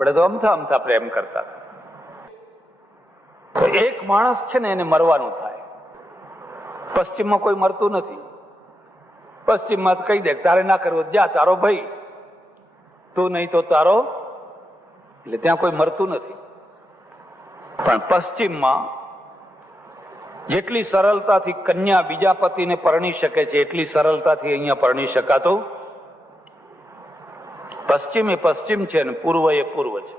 આપણે તો અમથા અમથા પ્રેમ કરતા. તો એક માણસ છે ને એને મરવાનું થાય. પશ્ચિમમાં કોઈ મરતું નથી. પશ્ચિમમાં કહી દે તારે ના કરવું, જા તારો ભાઈ, તું નહીં તો તારો, એટલે ત્યાં કોઈ મરતું નથી. પણ પશ્ચિમમાં જેટલી સરળતાથી કન્યા બીજા પતિને પરણી શકે છે એટલી સરળતાથી અહીંયા પરણી શકાતું. પશ્ચિમ એ પશ્ચિમ છે અને પૂર્વ એ પૂર્વ છે.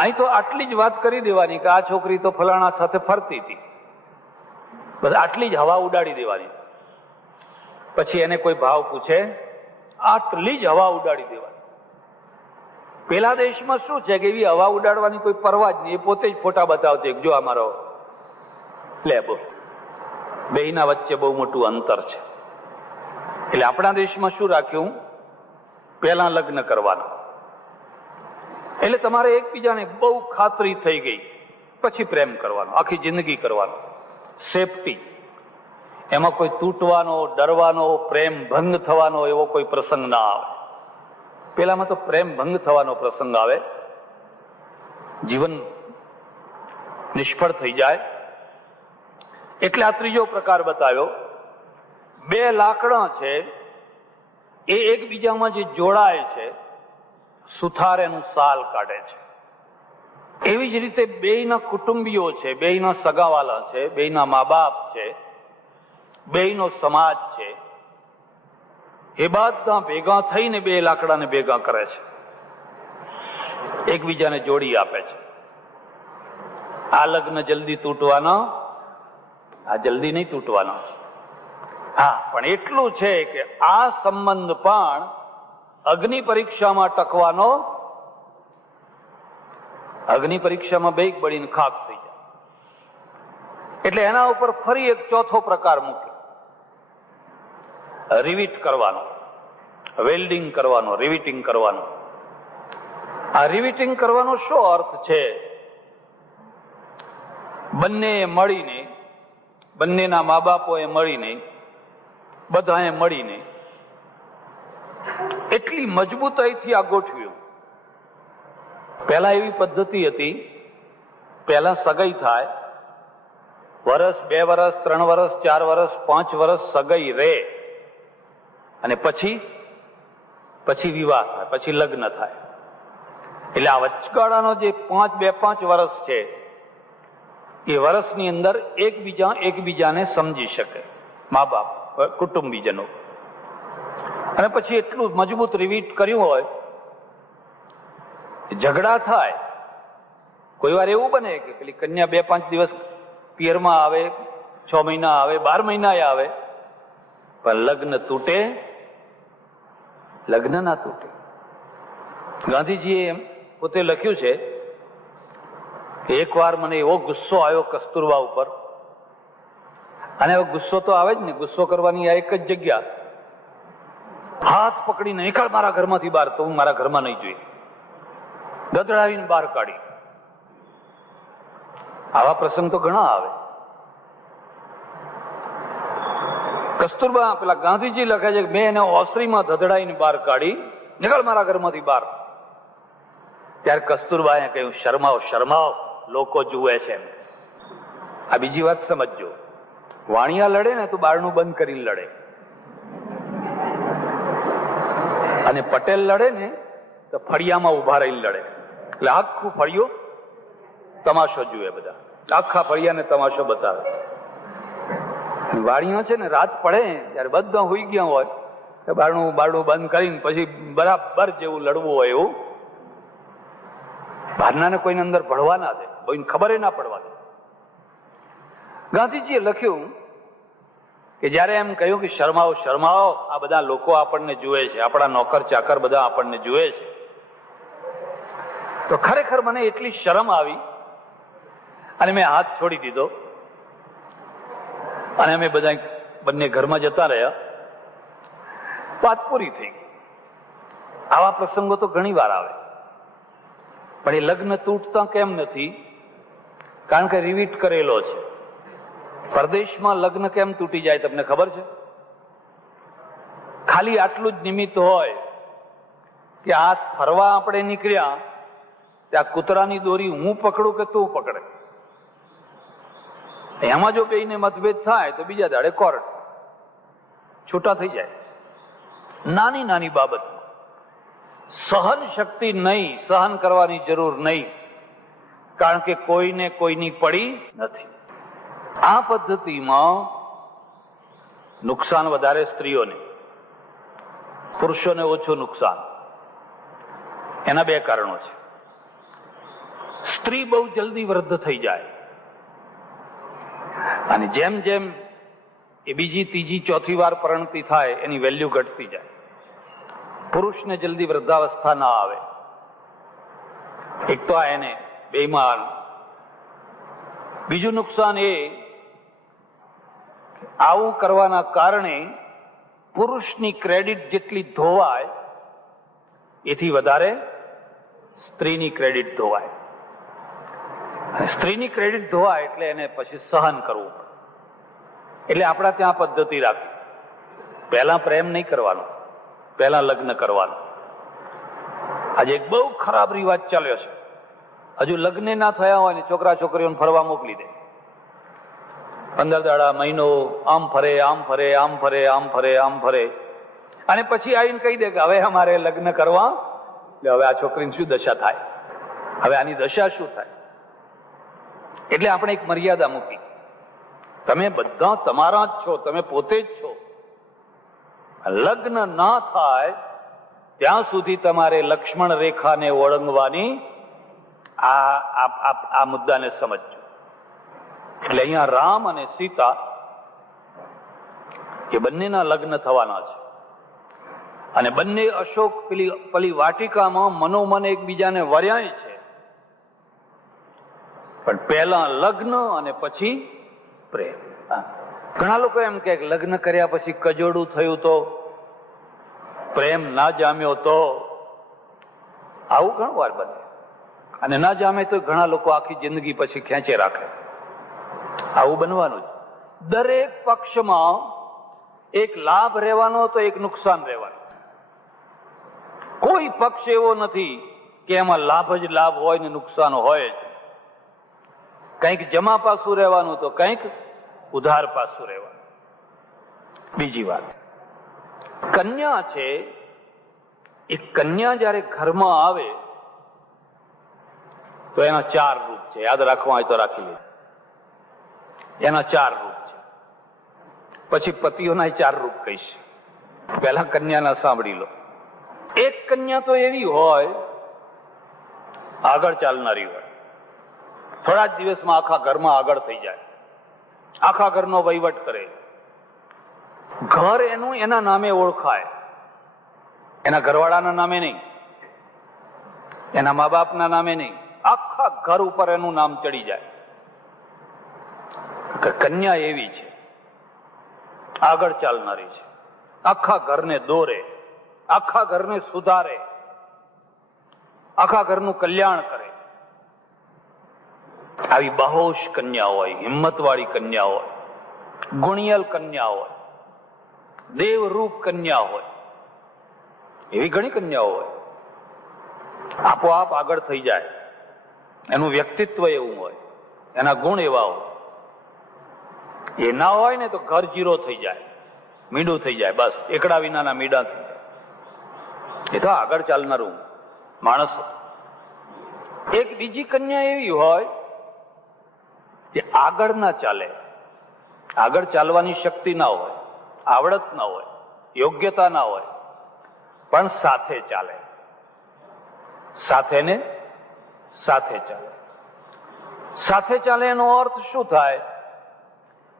અહીં તો આટલી જ વાત કરી દેવાની કે આ છોકરી તો ફલાણા સાથે ફરતી હતી, બસ આટલી જ હવા ઉડાડી દેવાની. પછી એને કોઈ ભાવ પૂછે, આટલી જ હવા ઉડાડી દેવાની. પેલા દેશમાં શું છે કે એવી હવા ઉડાડવાની કોઈ પરવા જ નહીં, એ પોતે જ ફોટા બતાવતી જો અમારો લે. બેયના વચ્ચે બહુ મોટું અંતર છે. એટલે આપણા દેશમાં શું રાખ્યું, પહેલા લગ્ન કરવાના, એટલે તમારે એકબીજાને બહુ ખાતરી થઈ ગઈ પછી પ્રેમ કરવાનો, આખી જિંદગી કરવાનો. સેફટી, એમાં કોઈ તૂટવાનો, ડરવાનો, પ્રેમ ભંગ થવાનો એવો કોઈ પ્રસંગ ના આવે. પેલામાં તો પ્રેમ ભંગ થવાનો પ્રસંગ આવે, જીવન નિષ્ફળ થઈ જાય. એટલે આ ત્રીજો પ્રકાર બતાવ્યો. બે લાકડા છે એ એકબીજામાં જે જોડાય છે, સુથાર એનું સાલ કાઢે છે. એવી જ રીતે બેયના કુટુંબીઓ છે, બેયના સગાવાલા છે, બેયના મા બાપ છે, બેયનો સમાજ છે, એ બધા ભેગા થઈને બે લાકડાને ભેગા કરે છે, એકબીજાને જોડી આપે છે. આ લગ્ન જલ્દી તૂટવાનો, આ જલ્દી નહીં તૂટવાનો. હા, પણ એટલું છે કે આ સંબંધ પણ અગ્નિ પરીક્ષામાં ટકવાનો. અગ્નિ પરીક્ષામાં બે બળીને ખાક થઈ જાય. એટલે એના ઉપર ફરી એક ચોથો પ્રકાર મૂકે, રિવીટ કરવાનો, વેલ્ડિંગ કરવાનો, રિવીટિંગ કરવાનો. આ રિવીટિંગ કરવાનો શું અર્થ છે? બંને મળીને, બંનેના મા બાપોએ મળીને, બધાએ મળીને એટલી મજબૂતાઈથી આ ગોઠવ્યું. પહેલા એવી પદ્ધતિ હતી, પહેલા સગાઈ થાય, વર્ષ, 2 વર્ષ, 3 વર્ષ, 4 વર્ષ, 5 વર્ષ સગાઈ રે, અને પછી વિવાહ થાય, પછી લગ્ન થાય. એટલે આ વચગાળાનો જે 2-5 વર્ષ છે એ વર્ષની અંદર એકબીજાને સમજી શકે, મા બાપ, કુટુંબીજનો. અને પછી એટલું મજબૂત રિવીટ કર્યું હોય, ઝઘડા થાય. કોઈ વાર એવું બને કે પેલી કન્યા 2-5 દિવસ પિયરમાં આવે, 6 મહિના આવે, 12 મહિના આવે, પણ લગ્ન તૂટે, લગ્ન ના તૂટે. ગાંધીજીએ પોતે લખ્યું છે કે એક વાર મને એવો ગુસ્સો આવ્યો કસ્તુરબા ઉપર, અને હવે ગુસ્સો તો આવે જ ને, ગુસ્સો કરવાની આ એક જ જગ્યા, હાથ પકડીને નીકળ મારા ઘરમાંથી બહાર, તો હું મારા ઘરમાં નહીં જોઈ, ગદડાવીને બહાર કાઢી. આવા પ્રસંગ તો ઘણા આવે. કસ્તુરબા, પેલા ગાંધીજી લખે છે કે મેં એને ઓસરીમાં ધધડાઈને બહાર કાઢી, નીકળ મારા ઘરમાંથી બહાર. ત્યારે કસ્તુરબાએ કહ્યું, શરમાવ, શરમાવ, લોકો જુએ છે. આ બીજી વાત સમજજો, વાણિયા લડે ને તો બારણું બંધ કરીને લડે, અને પટેલ લડે ને તો ફળિયામાં ઉભા રહીને લડે. એટલે આખું ફળિયું તમાશો જુએ, બધા આખા ફળિયાને તમાશો બતાવે. વાણિયા છે ને રાત પડે ત્યારે બધા હોઈ ગયા હોય, બારણું બંધ કરીને પછી બરાબર જેવું લડવું હોય એવું ભારનાને કોઈને અંદર ભળવા ના દે, કોઈને ખબર ના પડવા દે. ગાંધીજીએ લખ્યું કે જયારે એમ કહ્યું કે શરમાવો, શરમાવો, આ બધા લોકો આપણને જુએ છે, આપણા નોકર ચાકર બધા આપણને જુએ છે, તો ખરેખર મને એટલી શરમ આવી અને મેં હાથ છોડી દીધો અને અમે બધા બંને ઘરમાં જતા રહ્યા. વાત પૂરી થઈ ગઈ. આવા પ્રસંગો તો ઘણી વાર આવે, પણ એ લગ્ન તૂટતા કેમ નથી? કારણ કે રિવીટ કરેલો છે. પરદેશમાં લગ્ન કેમ તૂટી જાય તમને ખબર છે? ખાલી આટલું જ નિમિત્ત હોય કે આ ફરવા આપણે નીકળ્યા ત્યાં કૂતરાની દોરી હું પકડું કે તું પકડે, એમાં જો બેયને મતભેદ થાય તો બીજા દાડે કોર્ટ, છૂટા થઈ જાય. નાની નાની બાબત સહન શક્તિ નહીં, સહન કરવાની જરૂર નહીં, કારણ કે કોઈને કોઈની પડી નથી. આ પદ્ધતિમાં નુકસાન વધારે સ્ત્રીઓને, પુરુષોને ઓછું નુકસાન. એના બે કારણો છે. સ્ત્રી બહુ જલ્દી વૃદ્ધ થઈ જાય અને જેમ જેમ એ બીજી ત્રીજી ચોથી વાર પરણતી થાય એની વેલ્યુ ઘટતી જાય. પુરુષને જલ્દી વૃદ્ધાવસ્થા ના આવે. એક તો આ એને બેઈમાન. બીજું નુકસાન એ, આવું કરવાના કારણે પુરુષની ક્રેડિટ જેટલી ધોવાય એથી વધારે સ્ત્રીની ક્રેડિટ ધોવાય. સ્ત્રીની ક્રેડિટ ધોવાય એટલે એને પછી સહન કરવું પડે. એટલે આપણા ત્યાં પદ્ધતિ રાખી, પહેલા પ્રેમ નહીં કરવાનો, પહેલા લગ્ન કરવાનું. આજે એક બહુ ખરાબ રિવાજ ચાલ્યો છે. હજુ લગ્ન ના થયા હોય ને છોકરા છોકરીઓને ફરવા મોકલી દે. 15 દાડા, મહિનો આમ ફરે, આમ ફરે, આમ ફરે, આમ ફરે, આમ ફરે, અને પછી આવીને કહી દે કે હવે અમારે લગ્ન કરવા, એટલે હવે આ છોકરીની શું દશા થાય, હવે આની દશા શું થાય. એટલે આપણે એક મર્યાદા મૂકી, તમે બધા તમારા જ છો, તમે પોતે જ છો. લગ્ન ના થાય ત્યાં સુધી તમારે લક્ષ્મણ રેખાને ઓળંગવાની આ મુદ્દાને સમજજો. એટલે અહીંયા રામ અને સીતા એ બંનેના લગ્ન થવાના છે અને બંને અશોક પેલી વાટિકામાં મનોમન એકબીજાને વર્યાય છે. પણ પહેલા લગ્ન અને પછી પ્રેમ. ઘણા લોકો એમ કે લગ્ન કર્યા પછી કજોડું થયું તો, પ્રેમ ના જામ્યો તો, આવું ઘણું વાર બને. અને ના જામે તો ઘણા લોકો આખી જિંદગી પછી ખેંચે રાખે. આવું બનવાનું જ. દરેક પક્ષમાં એક લાભ રહેવાનો તો એક નુકસાન રહેવાનું. કોઈ પક્ષ એવો નથી કે એમાં લાભ જ લાભ હોય ને નુકસાન હોય જ. કંઈક જમા પાસું રહેવાનું તો કંઈક ઉધાર પાસું રહેવાનું. બીજી વાત, કન્યા છે એ કન્યા જયારે ઘરમાં આવે તો એના 4 રૂપ છે. યાદ રાખવા હોય તો રાખી લે. એના 4 રૂપ છે. પછી પતિઓના 4 રૂપ કહીશ. પહેલા કન્યાના સાંભળી લો. એક કન્યા તો એવી હોય આગળ ચાલનારી હોય, થોડા જ દિવસમાં આખા ઘરમાં આગળ થઈ જાય, આખા ઘરનો વહીવટ કરે, ઘર એનું એના નામે ઓળખાય, એના ઘરવાળાના નામે નહીં, એના મા બાપના નામે નહીં, આખા ઘર ઉપર એનું નામ ચડી જાય. કન્યા એવી છે, આગળ ચાલનારી છે, આખા ઘરને દોરે, આખા ઘરને સુધારે, આખા ઘરનું કલ્યાણ કરે. આવી બહોશ કન્યા હોય, હિંમતવાળી કન્યા હોય, ગુણિયલ કન્યા હોય, દેવરૂપ કન્યા હોય, એવી ઘણી કન્યાઓ હોય. આપોઆપ આગળ થઈ જાય. એનું વ્યક્તિત્વ એવું હોય, એના ગુણ એવા હોય. એ ના હોય ને તો ઘર જીરો થઈ જાય, મીંડું થઈ જાય. બસ એકડા વિનાના મીંડા થઈ જાય. એ તો આગળ ચાલનારું માણસ. એક બીજી કન્યા એવી હોય જે આગળ ના ચાલે, આગળ ચાલવાની શક્તિ ના હોય, આવડત ના હોય, યોગ્યતા ના હોય, પણ સાથે ચાલે. સાથે ને સાથે ચાલે. સાથે ચાલે એનો અર્થ શું થાય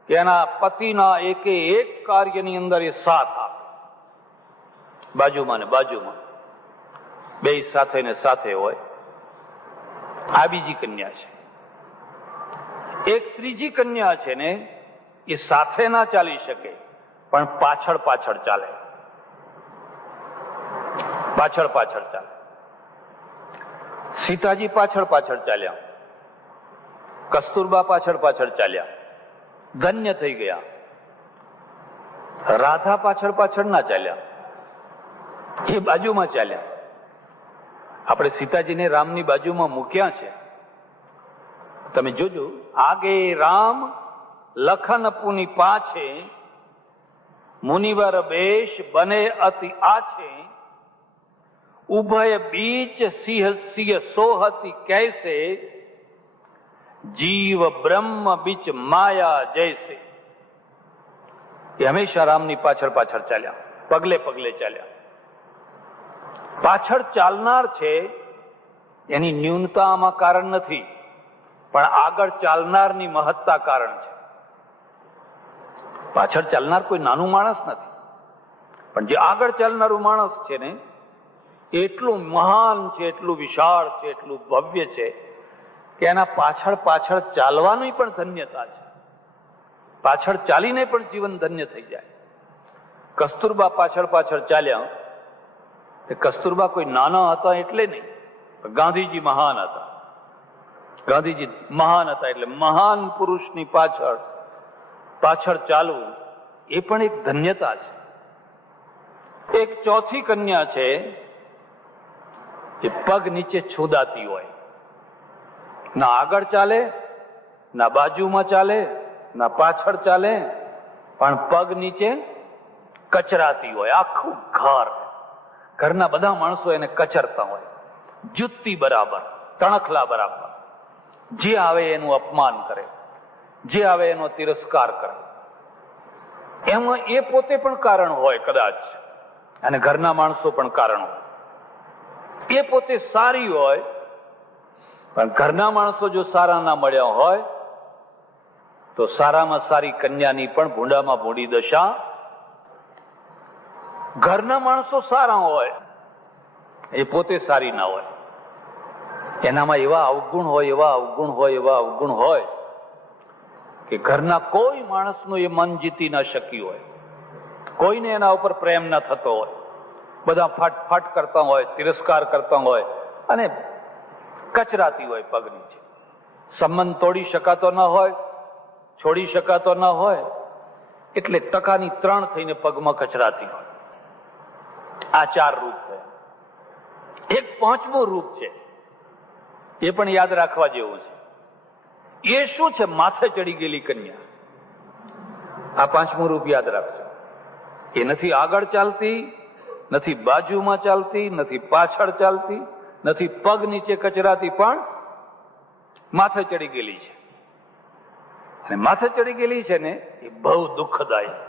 કે એના પતિના એકે એક કાર્યની અંદર એ સાથ આપે. બાજુમાં ને બાજુમાં બે સાથે ને સાથે હોય. આ બીજી કન્યા છે. એક ત્રીજી કન્યા છે ને, એ સાથે ના ચાલી શકે પણ પાછળ પાછળ ચાલે, પાછળ પાછળ ચાલે. સીતાજી પાછળ પાછળ ચાલ્યા, કસ્તુરબા પાછળ પાછળ ચાલ્યા, ધન્ય થઈ ગયા. રાધા પાછળ પાછળ ના ચાલ્યા, એ બાજુમાં ચાલ્યા. આપણે સીતાજીને રામની બાજુમાં મૂક્યા છે. તમે જોજો, આગે રામ લખન પુની પાછે, મુનિવર બેશ બને અતિ આછે, ઉભય બીચ સિંહ સોહતી કૈસે, જીવ બ્રહ્મ બીચ માયા જૈસે. એ હંમેશા રામની પાછળ પાછળ ચાલ્યા, પગલે પગલે ચાલ્યા. પાછળ ચાલનાર છે એની ન્યૂનતા આમાં કારણ નથી, પણ આગળ ચાલનારની મહત્તા કારણ છે. પાછળ ચાલનાર કોઈ નાનું માણસ નથી, પણ જે આગળ ચાલનારું માણસ છે ને એટલું મહાન છે, એટલું વિશાળ છે, એટલું ભવ્ય છે કે એના પાછળ પાછળ ચાલવાની પણ ધન્યતા છે. પાછળ ચાલીને પણ જીવન ધન્ય થઈ જાય. કસ્તુરબા પાછળ પાછળ ચાલ્યા. કસ્તુરબા કોઈ નાના હતા એટલે નહીં, ગાંધીજી મહાન હતા. ગાંધીજી મહાન હતા એટલે મહાન પુરુષની પાછળ પાછળ ચાલવું એ પણ એક ધન્યતા છે. એક ચોથી કન્યા છે, એ પગ નીચે છોદાતી હોય, ના આગળ ચાલે, ના બાજુમાં ચાલે, ના પાછળ ચાલે, પણ પગ નીચે કચરાતી હોય. આખું ઘરના બધા માણસો એને કચરતા હોય, જુત્તી બરાબર, તણખલા બરાબર. જે આવે એનું અપમાન કરે, જે આવે એનો તિરસ્કાર કરે. એમાં એ પોતે પણ કારણ હોય કદાચ, અને ઘરના માણસો પણ કારણ હોય. એ પોતે સારી હોય, પણ ઘરના માણસો જો સારા ના મળ્યા હોય તો સારામાં સારી કન્યાની પણ ભૂંડામાં ભૂંડી દશા. ઘરના માણસો સારા હોય, એ પોતે સારી ના હોય, એનામાં એવા અવગુણ હોય, એવા અવગુણ હોય, એવા અવગુણ હોય કે ઘરના કોઈ માણસનું એ મન જીતી ના શક્યું હોય, કોઈને એના ઉપર પ્રેમ ના થતો હોય, બધા ફાટ કરતા હોય, તિરસ્કાર કરતા હોય અને કચરાતી હોય પગ નીચે. સંબંધ તોડી શકાતો ના હોય, છોડી શકાતો ના હોય, એટલે ટકાની 3 થઈને પગમાં કચરાતી હોય. આ 4 રૂપ છે. એક 5મું રૂપ છે, એ પણ યાદ રાખવા જેવું છે. એ શું છે? માથે ચડી ગયેલી કન્યા. આ 5મું રૂપ યાદ રાખજો. એ નથી આગળ ચાલતી, નથી બાજુમાં ચાલતી, નથી પાછળ ચાલતી, નથી પગ નીચે કચરાતી, પણ માથે ચડી ગયેલી છે. અને માથે ચડી ગયેલી છે ને એ બહુ દુઃખદાયી.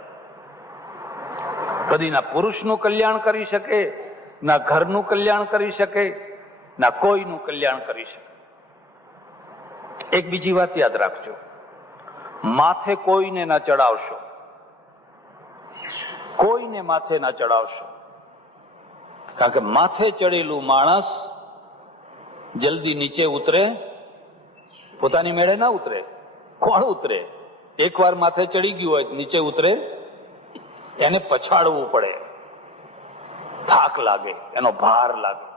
કદી ના પુરુષનું કલ્યાણ કરી શકે, ના ઘરનું કલ્યાણ કરી શકે, ના કોઈનું કલ્યાણ કરી શકે. એક બીજી વાત યાદ રાખજો, માથે કોઈને ના ચડાવશો, કોઈને માથે ના ચડાવશો. કારણ કે માથે ચડેલું માણસ જલ્દી નીચે ઉતરે, પોતાની મેળે ના ઉતરે. કોણ ઉતરે? એકવાર માથે ચડી ગયું હોય નીચે ઉતરે, એને પછાડવું પડે, થાક લાગે, એનો ભાર લાગે,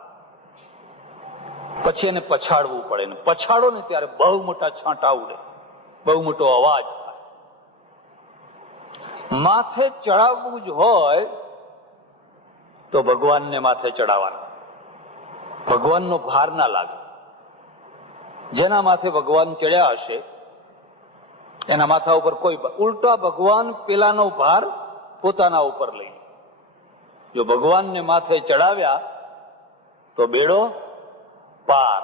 પછી એને પછાડવું પડે. ને પછાડો ને ત્યારે બહુ મોટા છાંટા ઉડે, બહુ મોટો અવાજ થાય. માથે ચડાવવું જ હોય તો ભગવાનને માથે ચડાવવાનું, ભગવાનનો ભાર ના લાગે. જેના માથે ભગવાન ચડ્યા હશે એના માથા ઉપર કોઈ, ઉલટા ભગવાન પેલાનો ભાર પોતાના ઉપર લઈ. જો ભગવાનને માથે ચડાવ્યા તો બેડો પાર.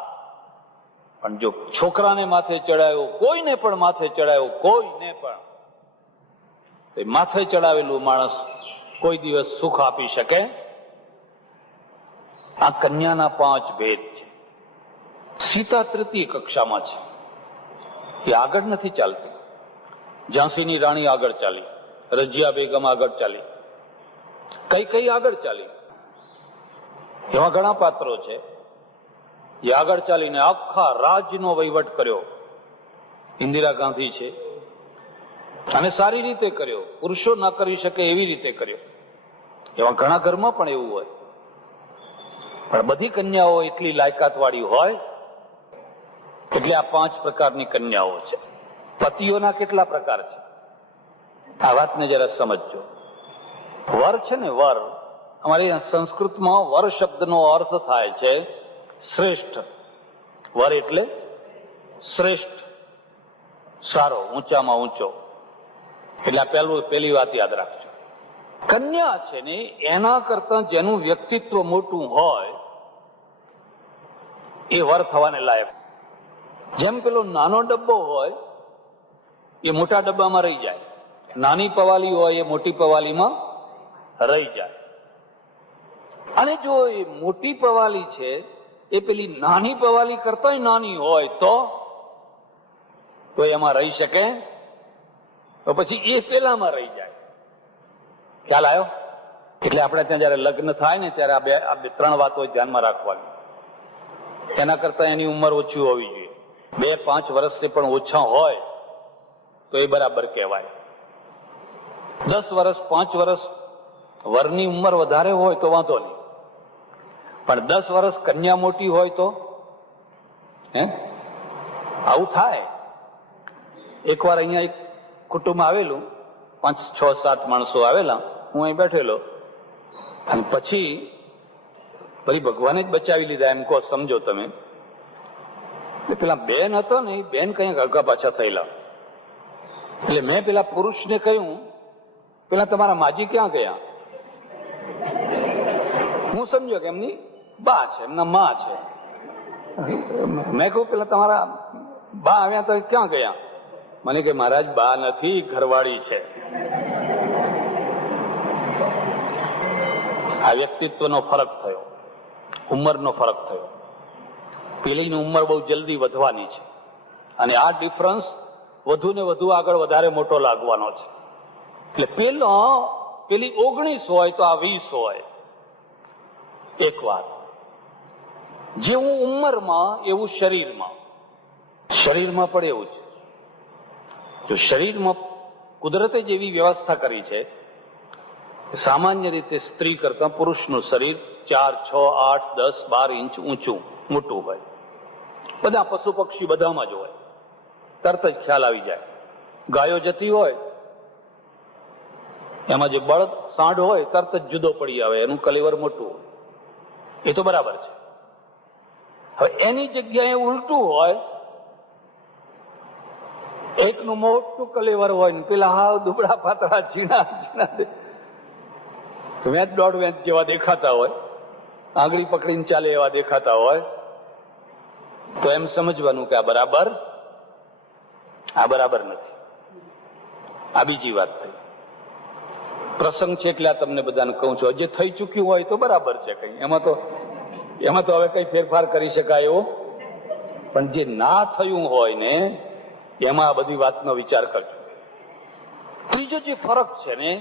પણ જો છોકરાને માથે ચડાવ્યો, કોઈને પણ માથે ચડાવ્યો, કોઈને પણ, તો માથે ચડાવેલું માણસ કોઈ દિવસ સુખ આપી શકે. આ કન્યાના 5 ભેદ છે. સીતા તૃતીય કક્ષામાં છે, એ આગળ નથી ચાલતી. ઝાંસીની રાણી આગળ ચાલી, રજિયા બેગમ આગળ ચાલી, કઈ આગળ ચાલી. એવા ઘણા પાત્રો છે એ આગળ ચાલીને આખા રાજ્યનો વહીવટ કર્યો. ઇન્દિરા ગાંધી છે, અને સારી રીતે કર્યો, પુરુષો ના કરી શકે એવી રીતે કર્યો. એવા ઘણા ઘરમાં પણ એવું હોય. પણ બધી કન્યાઓ એટલી લાયકાત વાળી હોય એટલે આ 5 પ્રકારની કન્યાઓ છે. પતિઓના કેટલા પ્રકાર છે આ વાતને જરા સમજજો. વર છે ને, વર, અમારી સંસ્કૃતમાં વર શબ્દનો અર્થ થાય છે શ્રેષ્ઠ. વર એટલે શ્રેષ્ઠ, સારો, ઊંચામાં ઊંચો. એટલે પહેલી વાત યાદ રાખજો. કન્યા છે ને એના કરતા જેનું વ્યક્તિત્વ મોટું હોય એ વર થવાને લાયક. જેમ પેલો નાનો ડબ્બો હોય એ મોટા ડબ્બામાં રહી જાય, નાની પવાલી હોય એ મોટી પવાલીમાં રહી જાય. અને જો એ મોટી પવાલી છે એ પેલી નાની પવાલી કરતા નાની હોય તો એમાં રહી શકે? તો પછી એ પેલામાં રહી જાય. ખ્યાલ આવ્યો? એટલે આપણે ત્યાં જયારે લગ્ન થાય ને ત્યારે આ બે ત્રણ વાતો ધ્યાનમાં રાખવાની. એના કરતા એની ઉંમર ઓછી હોવી જોઈએ. 2-5 વર્ષથી પણ ઓછા હોય તો એ બરાબર કહેવાય. 10 વર્ષ 5 વર્ષ વરની ઉંમર વધારે હોય તો વાંધો નહીં, પણ 10 વર્ષ કન્યા મોટી હોય તો આવું થાય. એકવાર અહીંયા એક કુટુંબ આવેલું, 5, 6, 7 માણસો આવેલા, હું અહીં બેઠેલો, અને પછી ભગવાને જ બચાવી લીધા એમ કહો, સમજો તમે. પેલા બેન હતો ને એ બેન કઈક આગા પાછા થયેલા. એટલે મેં પેલા પુરુષને કહ્યું, પેલા તમારા માજી ક્યાં ગયા? હું સમજો કે એમની બા છે, એમના માં છે. મેં કહ્યું પેલા તમારા બા આવ્યા તો ક્યાં ગયા? મને કે મહારાજ બા નથી, ઘરવાળી છે. આ વ્યક્તિત્વનો ફરક થયો, ઉંમરનો ફરક થયો. પેલીની ઉંમર બહુ જલ્દી વધવાની છે અને આ ડિફરન્સ વધુ ને વધુ આગળ વધારે મોટો લાગવાનો છે. એટલે પેલી 19 હોય તો આ 20 હોય. એક વાત, જેવું ઉંમરમાં એવું શરીરમાં પણ એવું છે. જો શરીરમાં કુદરતે જેવી વ્યવસ્થા કરી છે, સામાન્ય રીતે સ્ત્રી કરતા પુરુષનું શરીર 4, 6, 8, 10, 12 ઇંચ ઊંચું મોટું હોય. બધા પશુ પક્ષી બધામાં જ હોય, તરત જ ખ્યાલ આવી જાય. ગાયો જતી હોય એમાં જે બળદ સાંઢ હોય તરત જ જુદો પડી આવે, એનું કલેવર મોટું હોય. એ તો બરાબર છે. હવે એની જગ્યાએ ઉલટું હોય, એકનું મોટું કલેવર હોય ને પેલા હાવ દુબળા પાતળા ઝીણા વેચ 1.5 વેચ જેવા દેખાતા હોય, આંગળી પકડીને ચાલે એવા દેખાતા હોય, તો એમ સમજવાનું કે આ બરાબર નથી. આ બીજી વાત થઈ. પ્રસંગ છે એટલે આ તમને બધાને કહું છું. જે થઈ ચૂક્યું હોય તો બરાબર છે, કઈ એમાં તો હવે કઈ ફેરફાર કરી શકાય એવો. પણ જે ના થયું હોય ને એમાં આ બધી વાતનો વિચાર કરજો. ત્રીજો જે ફરક છે ને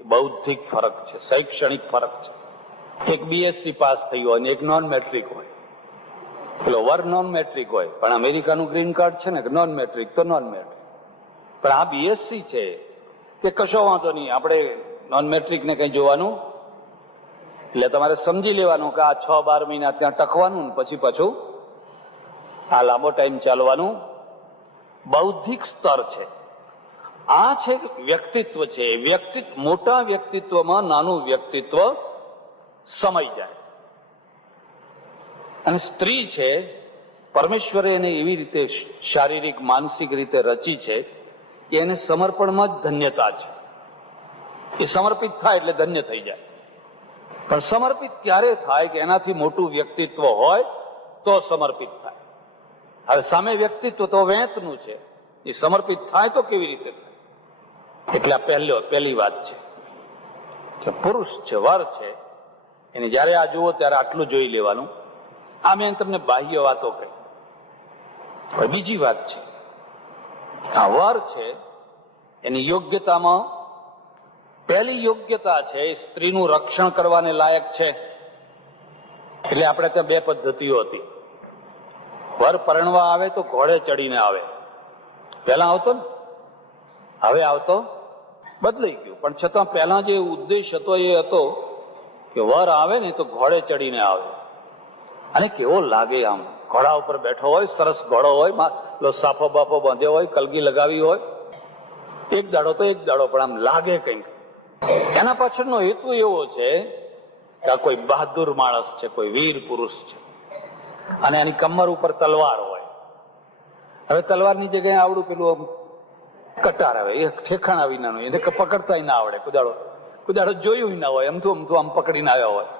એ બૌદ્ધિક ફરક છે, શૈક્ષણિક ફરક છે. એક બીએસસી પાસ થયું હોય ને એક નોન મેટ્રિક હોય. પેલો વર નોન મેટ્રિક હોય, પણ અમેરિકાનું ગ્રીન કાર્ડ છે ને નોન મેટ્રિક તો નોન મેટ્રિક. પણ આ બીએસસી છે કે કશો વાંધો નહીં, આપણે નોન મેટ્રિક ને કઈ જોવાનું. એટલે તમારે સમજી લેવાનું કે આ 6-12 મહિના ત્યાં ટકવાનું ને પછી પાછું આ લાંબો ટાઈમ ચાલવાનું. બૌદ્ધિક સ્તર છે. આ છે વ્યક્તિત્વ છે. મોટા વ્યક્તિત્વમાં નાનું વ્યક્તિત્વ સમાઈ જાય. અને સ્ત્રી છે, પરમેશ્વરે એને એવી રીતે શારીરિક માનસિક રીતે રચી છે કે એને સમર્પણમાં જ ધન્યતા છે. એ સમર્પિત થાય એટલે ધન્ય થઈ જાય. પણ સમર્પિત ત્યારે થાય કે એનાથી મોટું વ્યક્તિત્વ હોય તો સમર્પિત થાય. હવે સામે વ્યક્તિત્વ તો વેંતનું છે, એ સમર્પિત થાય તો કેવી રીતે થાય? એટલે આ પહેલી વાત છે કે પુરુષ છે, વર છે, એને જયારે આ જુઓ ત્યારે આટલું જોઈ લેવાનું. આ મેં તમને બાહ્ય વાતો કહી. બીજી વાત છે, આ વર છે એની યોગ્યતામાં પહેલી યોગ્યતા છે સ્ત્રીનું રક્ષણ કરવાને લાયક છે. એટલે આપણે ત્યાં 2 પદ્ધતિઓ હતી. વર પરણવા આવે તો ઘોડે ચડીને આવે. પહેલા આવતો ને, હવે આવતો બદલાઈ ગયું. પણ છતાં પહેલા જે ઉદ્દેશ હતો એ હતો કે વર આવે ને તો ઘોડે ચડીને આવે. અને કેવો લાગે, આમ ઘોડા ઉપર બેઠો હોય, સરસ ઘોડો હોય, સાફો બાફો બાંધ્યો હોય, કલગી લગાવી હોય, એક દાડો પણ આમ લાગે કંઈક. એના પાછળનો હેતુ એવો છે કે આ કોઈ બહાદુર માણસ છે, કોઈ વીર પુરુષ છે. અને આની કમર ઉપર તલવાર હોય. હવે તલવારની જગ્યાએ આવડું પેલું આમ કટાર આવે, એ ઠેકાણા વિનાનું, એને પકડતા ના આવડે, કુદાડો જોયું ના હોય, અમથું આમ પકડીને આવ્યા હોય.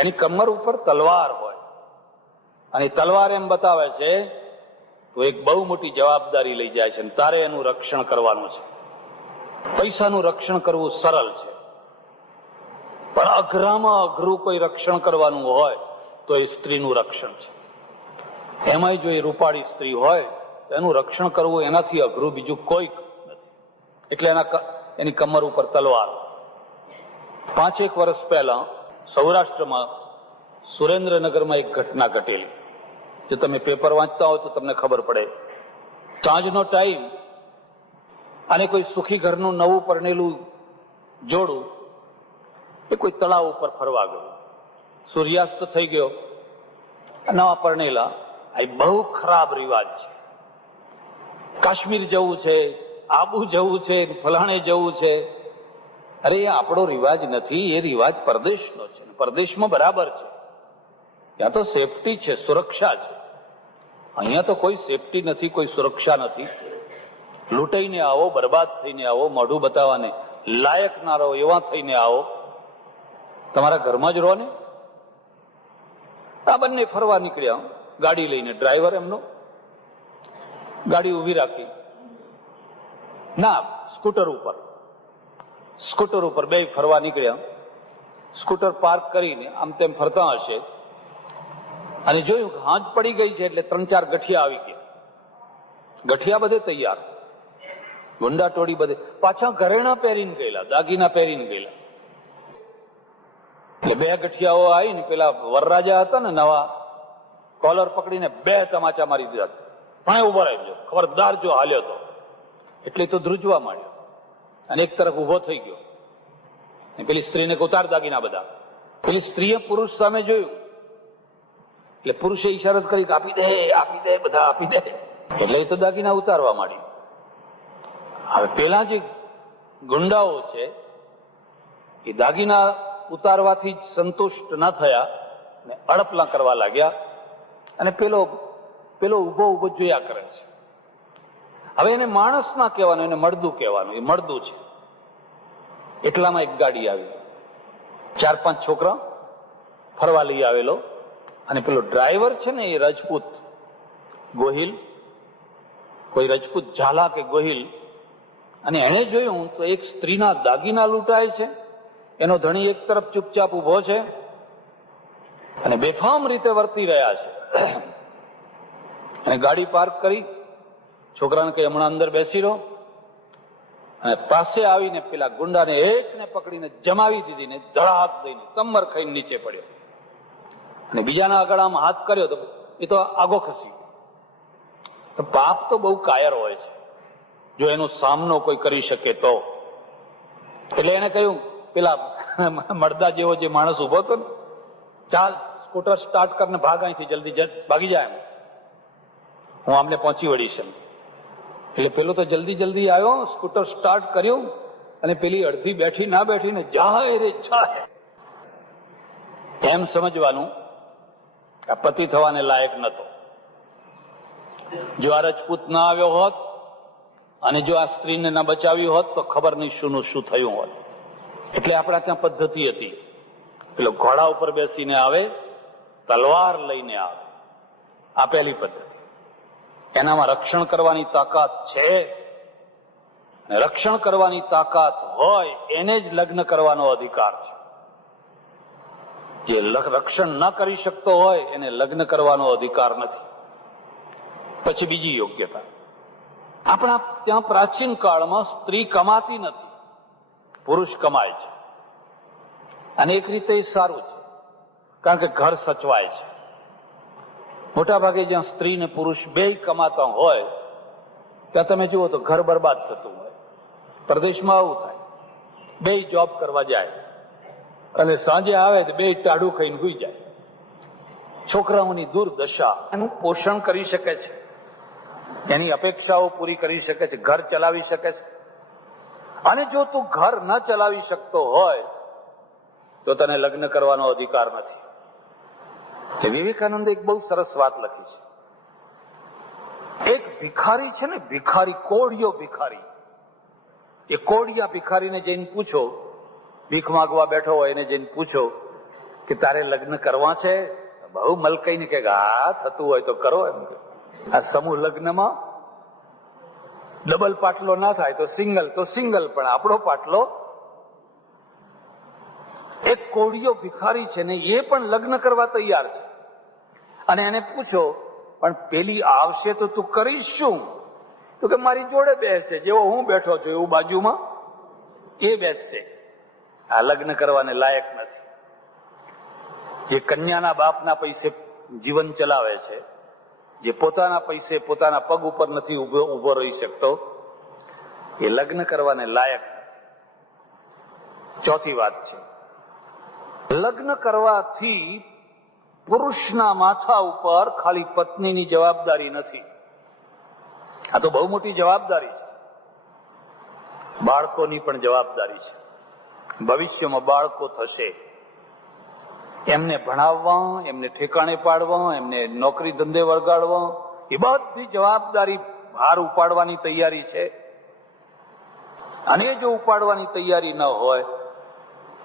એની કમર ઉપર તલવાર હોય અને તલવાર એમ બતાવે છે તો એક બહુ મોટી જવાબદારી લઈ જાય છે, તારે એનું રક્ષણ કરવાનું છે. પૈસાનું રક્ષણ કરવું સરળ છે, પણ અઘરામાં અઘરું કોઈ રક્ષણ કરવાનું હોય તો એ સ્ત્રીનું રક્ષણ છે. એમાંય જો એ રૂપાળી સ્ત્રી હોય તો એનું રક્ષણ કરવું એનાથી અઘરું બીજું કોઈ નથી. એટલે એની કમર ઉપર તલવાર. 5 વર્ષ પહેલા સૌરાષ્ટ્રમાં સુરેન્દ્રનગરમાં એક ઘટના ઘટેલી. જો તમે પેપર વાંચતા હો તો તમને ખબર પડે. સાંજનો ટાઈમ અને કોઈ સુખી ઘરનું નવું પરણેલું જોડું એ કોઈ તળાવ ઉપર ફરવા ગયું. સૂર્યાસ્ત થઈ ગયો. નવા પરણેલા, આ બહુ ખરાબ રિવાજ છે. કાશ્મીર જવું છે, આબુ જવું છે, ફલાણે જવું છે. અરે એ આપણો રિવાજ નથી, એ રિવાજ પરદેશનો છે. પરદેશમાં બરાબર છે, ત્યાં તો સેફટી છે, સુરક્ષા છે. અહીંયા તો કોઈ સેફટી નથી, કોઈ સુરક્ષા નથી. લૂંટાઈને આવો, બરબાદ થઈને આવો, મોઢું બતાવવાને લાયક ના રહો એવા થઈને આવો, તમારા ઘરમાં જ રહો ને. આ બંને ફરવા નીકળ્યા ગાડી લઈને. ડ્રાઈવર એમનો ગાડી ઉભી રાખી, ના સ્કૂટર ઉપર બે ફરવા નીકળ્યા. સ્કૂટર પાર્ક કરીને આમ તેમ ફરતા હશે અને જોયું કે હાંજ પડી ગઈ છે એટલે 3-4 ગઠિયા આવી ગયા. ગઠિયા બધે તૈયાર, ગુંડા ટોળી બધે, પાછા ઘરેણા પહેરીને ગયેલા, દાગીના પહેરીને ગયેલા. એટલે 2 ગઠિયાઓ આવીને પેલા વરરાજા હતા ને નવા, કોલર પકડીને 2 તમાચા મારી દીધા. પણ ઉભો રહેજો, ખબરદાર જો હાલ્યો તો. એટલે તો ધ્રુજવા માંડ્યો અને એક તરફ ઉભો થઈ ગયો. પેલી સ્ત્રીને ઉતાર દાગીના બધા. પેલી સ્ત્રીએ પુરુષ સામે જોયું એટલે પુરુષે ઈશારત કરી કે આપી દે બધા આપી દે. એટલે એ તો દાગીના ઉતારવા માંડી. હવે પેલા જે ગુંડાઓ છે એ દાગીના ઉતારવાથી જ સંતુષ્ટ ન થયા ને અડપલા કરવા લાગ્યા અને પેલો ઉભો જોયા કરે છે. હવે એને માણસ ના કહેવાનું, એને મળદું કહેવાનું. એ મળદું છે. એટલામાં એક ગાડી આવી, 4-5 છોકરા ફરવા લઈ આવેલો અને પેલો ડ્રાઈવર છે ને એ રજપૂત ગોહિલ, કોઈ રજપૂત ઝાલા કે ગોહિલ. અને એને જોયું તો એક સ્ત્રીના દાગીના લૂંટાય છે, એનો ધણી એક તરફ ચૂપચાપ ઉભો છે અને બેફામ રીતે વર્તી રહ્યા છે. અને ગાડી પાર્ક કરી, છોકરાને કઈ હમણાં અંદર બેસી રહો, અને પાસે આવીને પેલા ગુંડાને એકને પકડીને જમાવી દીધી ને ધડાક દઈને કમર ખાઈને નીચે પડ્યો. અને બીજાના આગળ આમ હાથ કર્યો તો એ તો આગો ખસી. તો પાપ તો બહુ કાયર હોય છે જો એનો સામનો કોઈ કરી શકે તો. એટલે એને કહ્યું, પેલા મળદા જેવો જે માણસ ઉભો હતો ને, ચાલ સ્કૂટર સ્ટાર્ટ કરીને ભાગ અહીંથી, જલ્દી ભાગી જાય, હું આમને પહોંચી વળીશ. એટલે પેલો તો જલ્દી આવ્યો, સ્કૂટર સ્ટાર્ટ કર્યું અને પેલી અડધી બેઠી ના બેઠી ને જાય રે જાય. એમ સમજવાનું આ પતિ થવાને લાયક નતો. જો આ રજપૂત ના આવ્યો હોત અને જો આ સ્ત્રીને ના બચાવ્યું હોત તો ખબર નહીં શું થયું હોત. એટલે આપણા ત્યાં પદ્ધતિ હતી, પેલો ઘોડા ઉપર બેસીને આવે, તલવાર લઈને આવે. આ પહેલી પદ્ધતિ. એનામાં રક્ષણ કરવાની તાકાત છે. રક્ષણ કરવાની તાકાત હોય એને જ લગ્ન કરવાનો અધિકાર છે. જે રક્ષણ ન કરી શકતો હોય એને લગ્ન કરવાનો અધિકાર નથી. પછી બીજી યોગ્યતા, આપણા ત્યાં પ્રાચીન કાળમાં સ્ત્રી કમાતી નથી, પુરુષ કમાય છે. અને એક રીતે એ સારું છે, કારણ કે ઘર સચવાય છે. મોટા ભાગે જ્યાં સ્ત્રી ને પુરુષ બે કમાતા હોય ત્યાં તમે જુઓ તો ઘર બરબાદ થતું હોય. પરદેશમાં આવું થાય, બે જોબ કરવા જાય અને સાંજે આવે તો બે ટાઢું ખાઈને સૂઈ જાય. છોકરાઓની દુર્દશા. એનું પોષણ કરી શકે છે, એની અપેક્ષાઓ પૂરી કરી શકે છે, ઘર ચલાવી શકે છે. અને જો તું ઘર ન ચલાવી શકતો હોય તો તને લગ્ન કરવાનો અધિકાર નથી. વિવેકાનંદે એક બહુ સરસ વાત લખી છે. એક ભિખારી છે ને, ભિખારી, કોડિયો ભિખારી, એ કોડિયા ભિખારીને જઈને પૂછો, ભીખ માંગવા બેઠો હોય એને જઈને પૂછો કે તારે લગ્ન કરવા છે? બહુ મલકાઈને કે હા થતું હોય તો કરો. એમ કે આ સમૂહ લગ્નમાં ડબલ પાટલો ના થાય તો સિંગલ, પણ આપણો પાટલો. એક કોડિયો ભિખારી છે ને, એ પણ લગ્ન કરવા તૈયાર છે. અને એને પૂછો પણ પેલી આવશે તો તું કરીશ શું? તો કે મારી જોડે બેસશે, જેવો હું બેઠો છું એવું બાજુમાં એ બેસશે. આ લગ્ન કરવાને લાયક નથી. જે કન્યાના બાપના પૈસે જીવન ચલાવે છે, જે પોતાના પૈસે પોતાના પગ ઉપર નથી ઉભો રહી શકતો, એ લગ્ન કરવાને લાયક નથી. ચોથી વાત છે, લગ્ન કરવાથી પુરુષના માથા ઉપર ખાલી પત્નીની જવાબદારી નથી, આ તો બહુ મોટી જવાબદારી છે. બાળકોની પણ જવાબદારી છે. ભવિષ્યમાં બાળકો થશે, એમને ભણાવવા, એમને ઠેકાણે પાડવા, એમને નોકરી ધંધે વળગાડવા, એ બધી જવાબદારી ભાર ઉપાડવાની તૈયારી છે. અને જો ઉપાડવાની તૈયારી ન હોય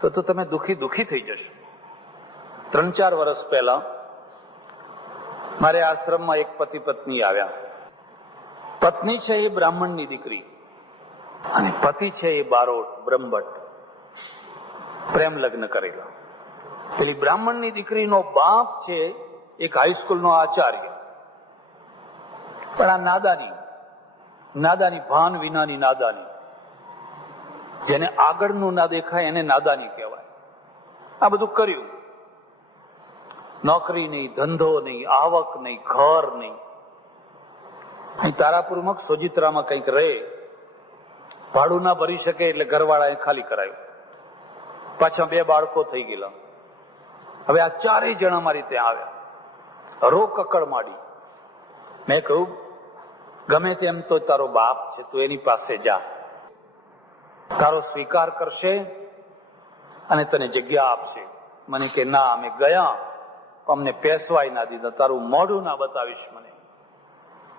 તો તમે દુખી થઈ જશો. 3-4 વર્ષ પહેલા મારે આશ્રમમાં એક પતિ પત્ની આવ્યા. પત્ની છે એ બ્રાહ્મણની દીકરી અને પતિ છે એ બારોટ બ્રહ્મભટ્ટ, પ્રેમ લગ્ન કરેલા. પેલી બ્રાહ્મણની દીકરીનો બાપ છે એક હાઈસ્કૂલનો આચાર્ય, પણ આ નાદાની ભાન વિનાની નાદાની, જેને આગળનું ના દેખાય એને નાદાની કહેવાય. આ બધું કર્યું, નોકરી નહીં, ધંધો નહીં, આવક નહીં, ઘર નહીં. અહીં તારાપુરમાં સોજિત્રામાં કંઈક રહે, ભાડું ના ભરી શકે એટલે ઘરવાળાએ ખાલી કરાયું. પાછા 2 બાળકો થઈ ગયેલા. હવે આ 4 જણા મારી ત્યાં આવ્યા, રો કકડ માંડી. મેં કહ્યું ગમે તેમ તો તારો બાપ છે, તું એની પાસે જા, તારો સ્વીકાર કરશે અને તને જગ્યા આપશે. મને કે ના, અમે ગયા, અમને પેસવાય ના દીધા, તારું મોઢું ના બતાવીશ મને.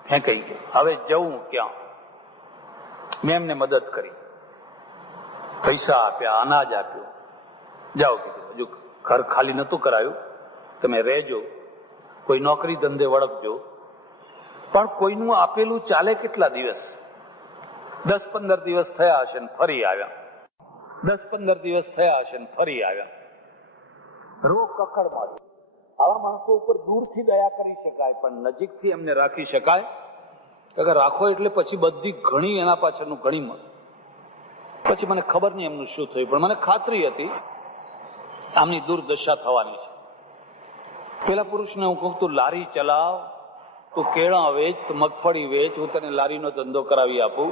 મેં કહી ગયા હવે જવું ક્યાં? મેં એમને મદદ કરી, પૈસા આપ્યા, અનાજ આપ્યું, જાઓ કીધું. હજુ ઘર ખાલી નતું કરાયું, તમે રહેજો, કોઈ નોકરી ધંધે વળગજો. પણ કોઈનું આપેલું ચાલે કેટલા દિવસ? 10-15 દિવસ થયા હશે ને ફરી આવ્યા. 10-15 દિવસ થયા હશે ને ફરી આવ્યા. રો કકડ માંડ્યું. આવા માણસો ઉપર દૂરથી દયા કરી શકાય, પણ નજીકથી એમને રાખી શકાય? કે રાખો એટલે પછી બધી ઘણી એના પાછળનું ઘણી મળે. પછી મને ખબર નહીં એમનું શું થયું, પણ મને ખાતરી હતી આમની દુર્દશા થવાની છે. પેલા પુરુષને હું કહું તું લારી ચલાવ, તું કેળા વેચ, તું મગફળી વેચ, હું તને લારીનો ધંધો કરાવી આપું.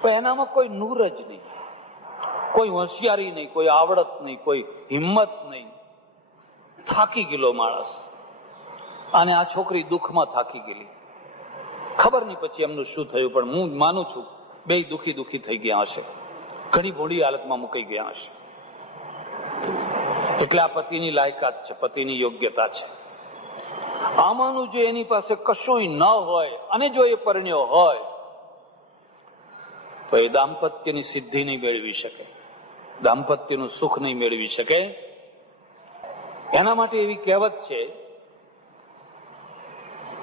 પણ એનામાં કોઈ નૂર જ નહીં, કોઈ હોશિયારી નહીં, કોઈ આવડત નહીં, કોઈ હિંમત નહીં. થાકી ગયેલો માણસ. અને આ છોકરી દુઃખમાં થાકી ગયેલી. ખબર નહીં પછી એમનું શું થયું, પણ હું માનું છું 2 દુઃખી થઈ ગયા હશે, ઘણી ભોળી હાલતમાં મુકાઈ ગયા હશે. એટલે આ પતિની લાયકાત છે, પતિની યોગ્યતા છે. આમાંનું જો એની પાસે કશું ન હોય અને જો એ પરણ્યો હોય તો એ દાંપત્યની સિદ્ધિ નહીં મેળવી શકે, દાંપત્યનું સુખ નહીં મેળવી શકે. એના માટે એવી કહેવત છે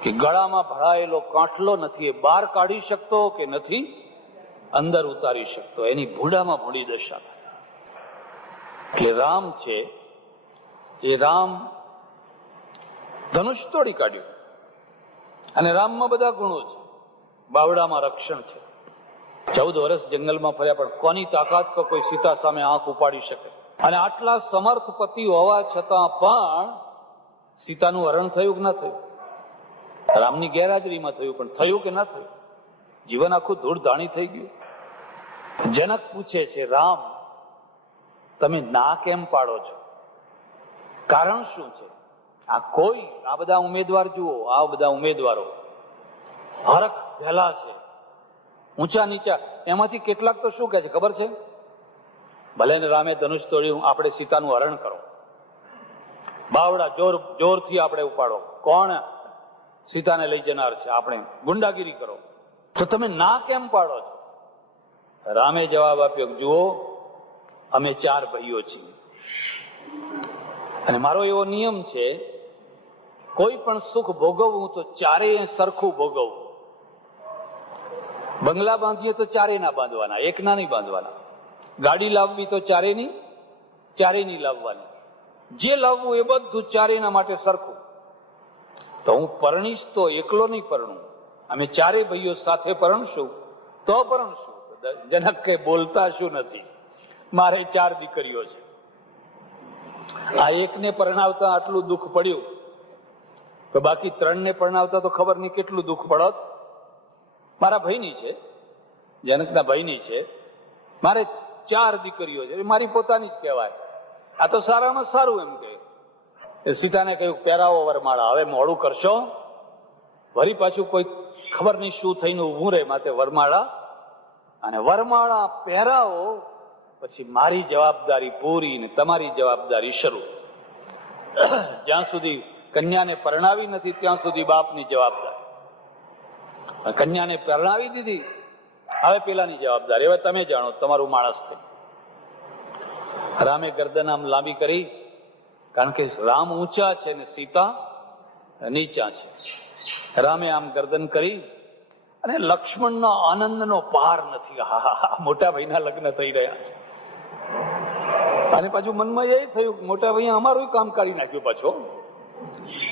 કે ગળામાં ભરાયેલો કાંઠલો નથી એ બહાર કાઢી શકતો કે નથી અંદર ઉતારી શકતો, એની ભૂંડામાં ભૂંડી દશા. એટલે રામ છે એ રામ ધનુષ તોડી કાઢ્યું અને રામમાં બધા ગુણો છે. બાવડામાં રક્ષણ છે. 14 વર્ષ જંગલમાં ફર્યા, પણ કોની તાકાત કે કોઈ સીતા સામે આંખ ઉપાડી શકે? અને આટલા સમર્થ પતિ હોવા છતાં પણ સીતાનું હરણ થયું કે ના થયું? રામની ગેરહાજરીમાં થયું, પણ થયું કે ના થયું? જીવન આખું ધૂળધાણી થઈ ગયું. જનક પૂછે છે, રામ તમે ના કેમ પાડો છો? કારણ શું છે? આ બધા ઉમેદવાર જુઓ, આ બધા ઉમેદવારો હરખ ભેલા છે, ઊંચા નીચા. એમાંથી કેટલાક તો શું કહે છે ખબર છે? ભલે ને રામે ધનુષ તોડ્યું, આપણે સીતાનું હરણ કરો. બાવડા જોરથી આપણે ઉપાડો, કોણ સીતાને લઈ જનાર છે, આપણે ગુંડાગીરી કરો, તો તમે ના કેમ પાડો છો? રામે જવાબ આપ્યો, જુઓ અમે 4 ભાઈઓ છીએ અને મારો એવો નિયમ છે, કોઈ પણ સુખ ભોગવવું તો ચારેય સરખું ભોગવવું. બંગલા બાંધીએ તો ચારેય ના બાંધવાના, એકના નહીં બાંધવાના. ગાડી લાવવી તો ચારેયની લાવવાની. જે લાવવું એ બધું ચારેયના માટે સરખું. તો હું પરણીશ તો એકલો નહીં પરણું, અમે 4 ભાઈઓ સાથે પરણશું તો પરણશું. જનક કે બોલતા શું નથી, મારે 4 દીકરીઓ છે, આ એકને પરણાવતા આટલું દુઃખ પડ્યું તો બાકી 3 ને પરણાવતા તો ખબર નહીં કેટલું દુઃખ પડત. મારા ભાઈની છે, જનકના ભાઈની છે, મારે 4 દીકરીઓ છે, મારી પોતાની જ કહેવાય. આ તો સારામાં સારું એમ કે સીતાને કહ્યું પહેરાવો વરમાળા, હવે મોડું કરશો વળી પાછું કોઈ ખબર નહીં શું થઈને ઊભું રહે, માટે વરમાળા અને વરમાળા પહેરાવો, પછી મારી જવાબદારી પૂરી ને તમારી જવાબદારી શરૂ. જ્યાં સુધી કન્યાને પરણાવી નથી ત્યાં સુધી બાપની જવાબદારી. કન્યાને પરણાવી દીધી, હવે પેલાની જવાબદારી, હવે તમે જાણો, તમારું માણસ થઈ. રામે ગરદન આમ લાંબી કરી, કારણ કે રામ ઊંચા છે ને સીતા નીચા છે. રામે આમ ગરદન કરી અને લક્ષ્મણનો આનંદનો પાર નથી. મોટા ભાઈના લગ્ન થઈ રહ્યા છે અને પાછું મનમાં એ થયું મોટા ભાઈ અમારું કામ કાઢી નાખ્યું. પાછો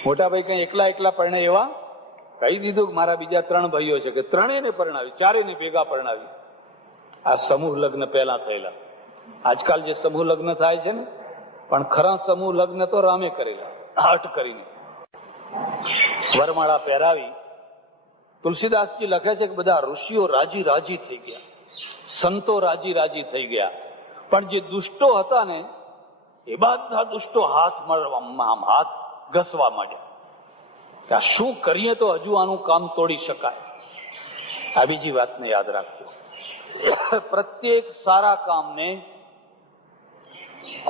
મોટા ભાઈ કઈ એકલા પરણે એવા કહી દીધું કે મારા બીજા 3 ભાઈઓ છે કે 3ને પરણાવી, 4ને ભેગા પરણાવી. આ સમૂહ લગ્ન પહેલા થયેલા. આજકાલ જે સમૂહ લગ્ન થાય છે ને, પણ ખરા સમૂહ લગ્ન તો રામે કરેલા, હઠ કરીને વરમાળા પહેરાવી. તુલસીદાસજી લખે છે કે બધા ઋષિઓ રાજી થઈ ગયા, સંતો રાજી થઈ ગયા, પણ જે દુષ્ટો હતા ને એ બધા દુષ્ટો હાથ ઘસવા માંડ્યા કે આ શું કરીએ તો હજુ આનું કામ તોડી શકાય. આ બીજી વાતને યાદ રાખજો, પ્રત્યેક સારા કામને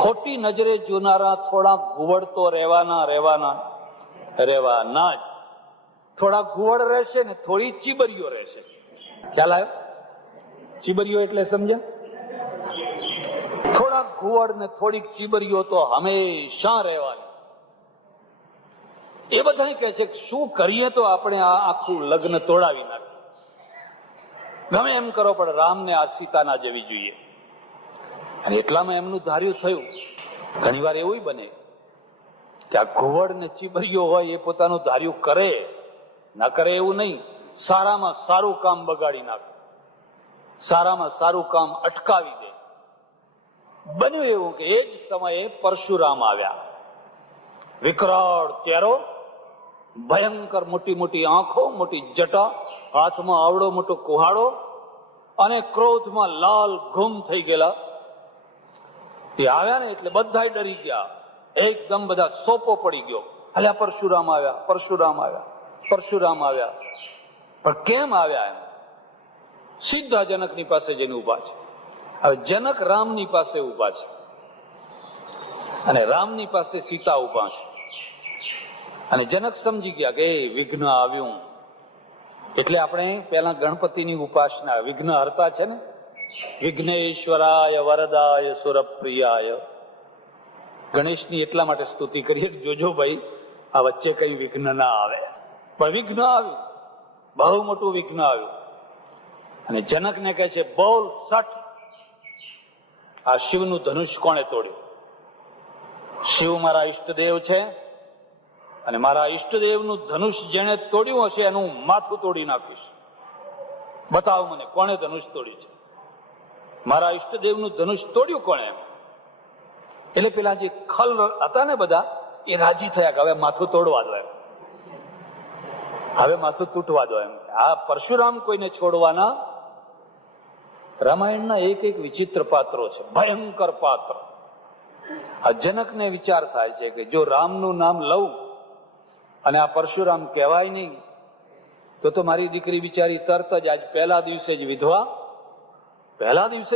ખોટી નજરે જોનારા થોડા ઘુવડ તો રહેવાના જ. થોડા ઘુવડ રહેશે ને થોડી ચીબરીઓ રહેશે. ખ્યાલ આવ્યો? ચીબરીઓ એટલે સમજ્યા? થોડા ઘુવડ ને થોડીક ચીબરીઓ તો હંમેશા રહેવાની. એ બધા કહે છે કે શું કરીએ તો આપણે આ આખું લગ્ન તોડાવી નાખીએ. ગમે એમ કરો પણ રામને આ સીતા ના જવી જોઈએ. અને એટલામાં એમનું ધાર્યું થયું. ઘણી વાર એવું બને કે આ ઘુવડ ને ચીબરીઓ હોય એ પોતાનું ધાર્યું કરે, ના કરે એવું નહીં. સારામાં સારું કામ બગાડી નાખે, સારામાં સારું કામ અટકાવી દે. બન્યું એવું કે એ જ સમયે પરશુરામ આવ્યા. વિકરાળ ચહેરો, ભયંકર મોટી આંખો, મોટી જટા, હાથમાં આવડો મોટો કુહાડો અને ક્રોધમાં લાલ ઘૂમ થઈ ગયેલા. તે આવ્યા ને એટલે બધા ડરી ગયા, એકદમ બધા સોપો પડી ગયો. અલ્યા પરશુરામ આવ્યા. પણ કેમ આવ્યા? એમ સીધા જનકની પાસે જઈને ઉભા છે. હવે જનક રામની પાસે ઉભા છે અને રામની પાસે સીતા ઉભા છે. અને જનક સમજી ગયા કે વિઘ્ન આવ્યું. એટલે આપણે પેલા ગણપતિની ઉપાસના, વિઘ્ન હરતા છે ને, વિઘ્નેશ્વરાય વરદાય સુરપ્રિયાય, ગણેશની એટલા માટે સ્તુતિ કરીએ, જોજો ભાઈ આ વચ્ચે કઈ વિઘ્ન ના આવે. પણ વિઘ્ન આવ્યું, બહુ મોટું વિઘ્ન આવ્યું. અને જનકને કહે છે બોલ સઠ, આ શિવનું ધનુષ કોણે તોડ્યું? શિવ મારા ઈષ્ટદેવ છે અને મારા ઈષ્ટદેવનું ધનુષ જેને તોડ્યું હશે એનું માથું તોડી નાખીશ. બતાવો મને કોણે ધનુષ તોડ્યું છે? મારા ઈષ્ટદેવનું ધનુષ તોડ્યું કોણે? એમ એટલે પેલા જે ખલ હતા ને બધા એ રાજી થયા કે હવે માથું તોડવા દો, એમ હવે માથું તૂટવા દો. એમ આ પરશુરામ કોઈને છોડવાના. રામાયણના એક વિચિત્ર પાત્રો છે, ભયંકર પાત્ર. આ જનકને વિચાર થાય છે કે જો રામનું નામ લઉં અને આ પરશુરામ કહેવાય નહીં તો મારી દીકરી બિચારી તરત જ આજ પહેલા દિવસે જ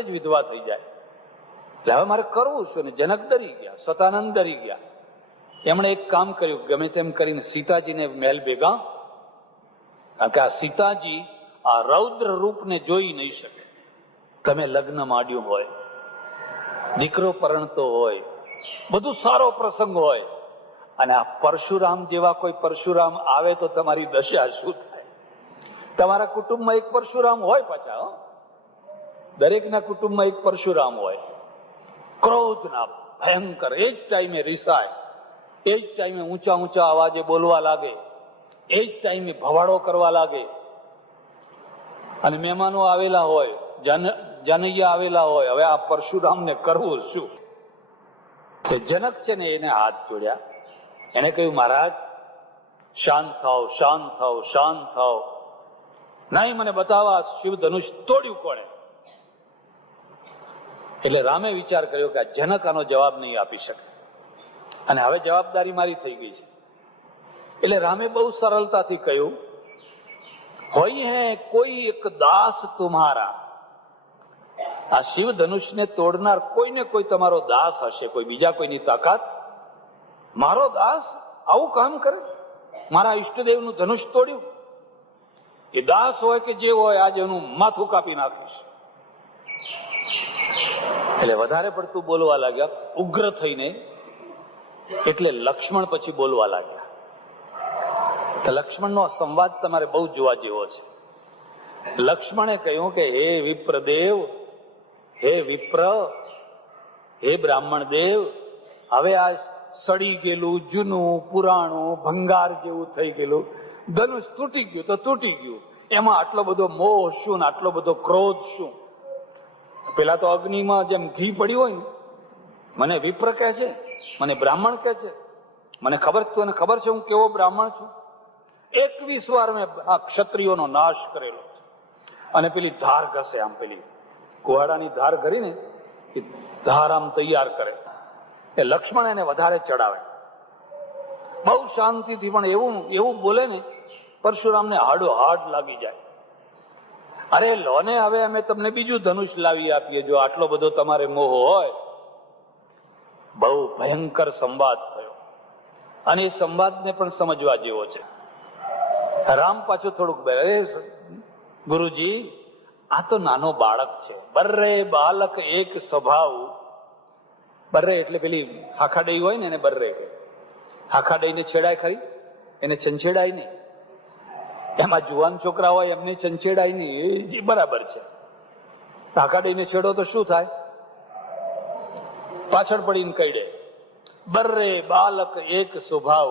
વિધવા થઈ જાય. એટલે હવે મારે કરવું શું? ને જનક ડરી ગયા, સતાનંદ ડરી ગયા. એમણે એક કામ કર્યું, ગમે તેમ કરીને સીતાજીને મહેલ ભેગા, કારણ કે આ સીતાજી આ રૌદ્ર રૂપને જોઈ નહીં શકે. તમે લગ્ન માંડ્યું હોય, દીકરો પરણતો હોય, બધું સારો પ્રસંગ હોય, અને આ પરશુરામ જેવા કોઈ પરશુરામ આવે તો તમારી દશા શું થાય? તમારા કુટુંબમાં એક પરશુરામ હોય, પાછા દરેકના કુટુંબમાં એક પરશુરામ હોય. ક્રોધના ભયંકર, એ જ ટાઈમે રિસાય, એ જ ટાઈમે ઊંચા ઊંચા અવાજે બોલવા લાગે, એ જ ટાઈમે ભવાડો કરવા લાગે. અને મહેમાનો આવેલા હોય, જાનૈયા આવેલા હોય, હવે આ પરશુરામને કરવું શું? એ જનક છે ને એને હાથ જોડ્યા, એને કહ્યું મહારાજ શાંત થાવ, શાંત થાવ, શાંત થાવ. નહીં, મને બતાવા શિવ ધનુષ તોડ્યું કોણે? એટલે રામે વિચાર કર્યો કે આ જનક આનો જવાબ નહીં આપી શકે, અને હવે જવાબદારી મારી થઈ ગઈ છે. એટલે રામે બહુ સરળતાથી કહ્યું, હોય હે કોઈ એક દાસ તુમ્હારા. આ શિવ ધનુષને તોડનાર કોઈને કોઈ તમારો દાસ હશે, કોઈ બીજા કોઈની તાકાત. મારો દાસ આવું કામ કરે, મારા ઈષ્ટદેવનું ધનુષ તોડ્યું? એ દાસ હોય કે જે હોય, આજે એનું માથું કાપી નાખીશ. એટલે વધારે પડતું બોલવા લાગ્યા, ઉગ્ર થઈને. એટલે લક્ષ્મણ પછી બોલવા લાગ્યા. તો લક્ષ્મણનો સંવાદ તમારે બહુ જોવા જેવો છે. લક્ષ્મણે કહ્યું કે હે વિપ્રદેવ, હે વિપ્ર, હે બ્રાહ્મણ દેવ, હવે આ સડી ગયેલું જૂનું પુરાણું ભંગાર જેવું થઈ ગયેલું ધનુષ તૂટી ગયું તો તૂટી ગયું, એમાં આટલો બધો મોહ શું ને આટલો બધો ક્રોધ શું? પેલા તો અગ્નિમાં જેમ ઘી પડ્યું હોય ને, મને વિપ્ર કહે છે, મને બ્રાહ્મણ કહે છે. મને ખબર છે હું કેવો બ્રાહ્મણ છું. 21 વાર મેં આ ક્ષત્રિયોનો નાશ કરેલો છે. અને પેલી ધાર ઘસે, આમ પેલી કુહાડાની ધાર કરીને એ ધાર આમ તૈયાર કરે. એ લક્ષ્મણ એને વધારે ચડાવે, બહુ શાંતિથી, પણ એવું એવું બોલે ને પરશુરામને હાડો હાડ લાગી જાય. અરે લો ને, હવે અમે તમને બીજું ધનુષ લાવી આપીએ, જો આટલો બધો તમારે મોહ હોય. બહુ ભયંકર સંવાદ થયો, અને એ સંવાદને પણ સમજવા જેવો છે. રામ પાછું થોડુંક ગુરુજી, આ તો નાનો બાળક છે. બર્રે બાલક એક સ્વભાવ. બર્રે એટલે પેલી હાખાડઈ હોય ને, એને બર્રે કહે. હાખાડઈને છેડાય ખરી, એને છંછેડાય નહીં. એમાં જુવાન છોકરા હોય એમને છંછેડાય નહીં, એ બરાબર છે. હાખાડઈને છેડો તો શું થાય? પાછળ પડીને કઈડે. બર્રે બાલક એક સ્વભાવ.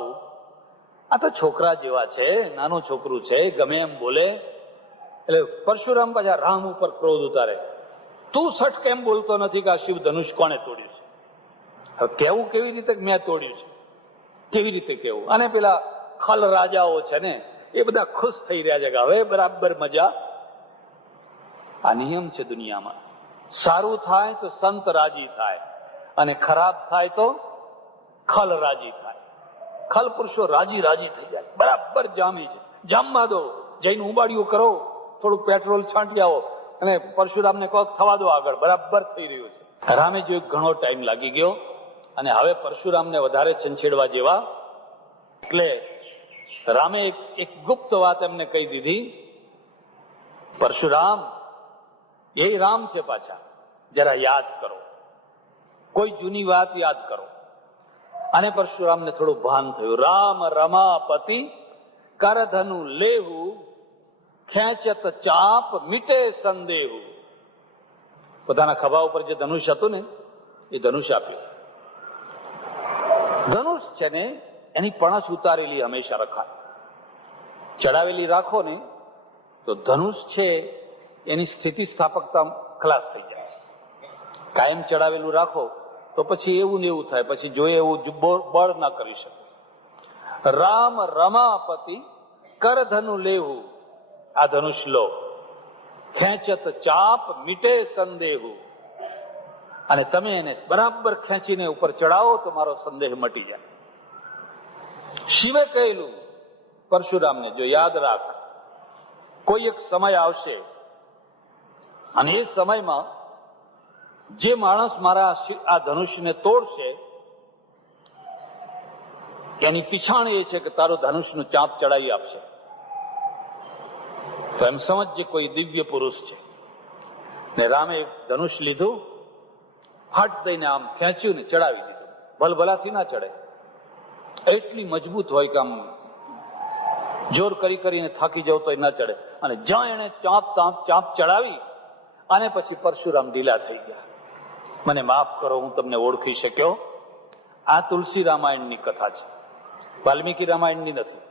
આ તો છોકરા જેવા છે, નાનું છોકરું છે, ગમે એમ બોલે. એટલે પરશુરામ પાછા રામ ઉપર ક્રોધ ઉતારે, તું સઠ કેમ બોલતો નથી કે આ શિવ ધનુષ કોણે તોડ્યું છે? હવે કેવું કેવી રીતે મેં તોડ્યું છે, કેવી રીતે કેવું? અને પેલા ખલ રાજાઓ છે ને, એ બધા ખુશ થઈ રહ્યા છે કે હવે બરાબર મજા. આ નિયમ છે દુનિયામાં. સારું થાય તો સંત રાજી થાય, અને ખરાબ થાય તો ખલ રાજી થાય. ખલ પુરુષો રાજી રાજી થઈ જાય, બરાબર જામી છે. જામવા દો, જઈને ઉબાડિયું કરો, થોડુંક પેટ્રોલ છાંટી આવો, અને પરશુરામને કહો થવા દો આગળ, બરાબર થઈ રહ્યું છે. રામે જોયું ઘણો ટાઈમ લાગી ગયો, અને હવે પરશુરામને વધારે છંછેડવા જેવા. એટલે રામે એક ગુપ્ત વાત એમને કહી દીધી. પરશુરામ એ રામ છે, પાછા જરા યાદ કરો, કોઈ જૂની વાત યાદ કરો. અને પરશુરામને થોડું ભાન થયું. રામ રમાપતિ કરધનુ લેવું, ખેંચત ચાપ મીટે સંદેહુ. પોતાના ખભા ઉપર જે ધનુષ હતું ને, એ ધનુષ આપ્યું. ધનુષ છે ને, એની પણસ ઉતારેલી હંમેશા રખાય. ચડાવેલી રાખો ને તો ધનુષ છે એની સ્થિતિ સ્થાપકતા ખલાસ થઈ જાય. કાયમ ચડાવેલું રાખો તો પછી એવું ને એવું થાય, પછી જોઈએ એવું બળ ના કરી શકે. રામ રમાપતિ કરધનુ લેવું, આ ધનુષ લો. ખેંચત ચાપ મીટે સંદેહુ, અને તમે એને બરાબર ખેંચીને ઉપર ચડાવો તો મારો સંદેહ મટી જાય. શિવે કહેલું પરશુરામને, જો યાદ રાખ, કોઈ એક સમય આવશે, અને એ સમયમાં જે માણસ મારા આ ધનુષને તોડશે એની પીછાણ એ છે કે તારો ધનુષનું ચાંપ ચડાવી આપશે. તો એમ સમજજે કોઈ દિવ્ય પુરુષ છે. ને રામે ધનુષ લીધું, ફાટ દઈને આમ ખેંચ્યું ને ચડાવી દીધું. ભલભલાથી ના ચડે, એટલી મજબૂત હોય કે આમ જોર કરી કરીને થાકી જાવ તો ના ચડે. અને જ્યાં એને ચાંપ ચડાવી અને પછી પરશુરામ ઢીલા થઈ ગયા. મને માફ કરો, હું તમને ઓળખી શક્યો. આ તુલસી રામાયણની કથા છે, વાલ્મીકી રામાયણની નથી.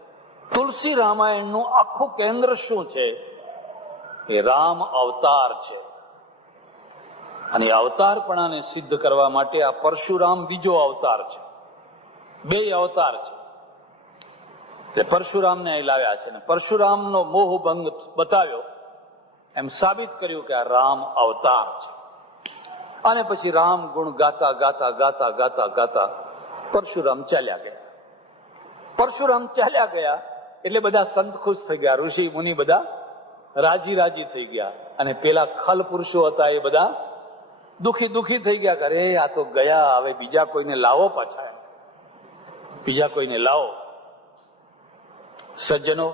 તુલસી રામાયણનું આખું કેન્દ્ર શું છે? એ રામ અવતાર છે. અને અવતારપણાને સિદ્ધ કરવા માટે આ પરશુરામ બીજો અવતાર છે. બે અવતાર છે તે પરશુરામને અહીં લાવ્યા છે. ને પરશુરામનો મોહભંગ બતાવ્યો, એમ સાબિત કર્યું કે આ રામ અવતાર છે. અને પછી રામ ગુણ ગાતા ગાતા ગાતા ગાતા ગાતા પરશુરામ ચાલ્યા ગયા. પરશુરામ ચાલ્યા ગયા એટલે બધા સંત ખુશ થઈ ગયા, ઋષિ મુનિ બધા રાજી થઈ ગયા. અને પેલા ખલ પુરુષો હતા એ બધા દુખી થઈ ગયા. અરે આ તો ગયા, હવે બીજા કોઈને લાવો, પાછા બીજા કોઈને લાવો. સજ્જનો,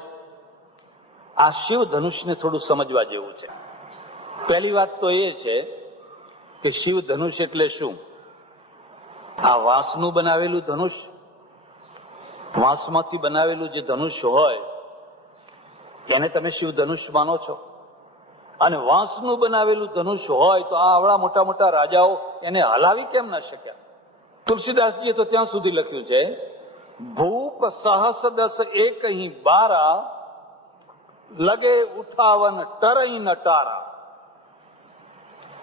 આ શિવ ધનુષને થોડું સમજવા જેવું છે. પહેલી વાત તો એ છે કે શિવ ધનુષ એટલે શું? આ વાંસનું બનાવેલું ધનુષ, વાંસમાંથી બનાવેલું જે ધનુષ હોય એને તમે શિવ ધનુષ માનો છો? અને વાંસનું બનાવેલું ધનુષ હોય તો આ આવડા મોટા મોટા રાજાઓ એને હલાવી કેમ ના શક્યા? તુલસીદાસજીએ તો ત્યાં સુધી લખ્યું છે, ભૂપ સહસ દસ એકહી બારા, લગે ઉઠાવન ટરઈ નટારા.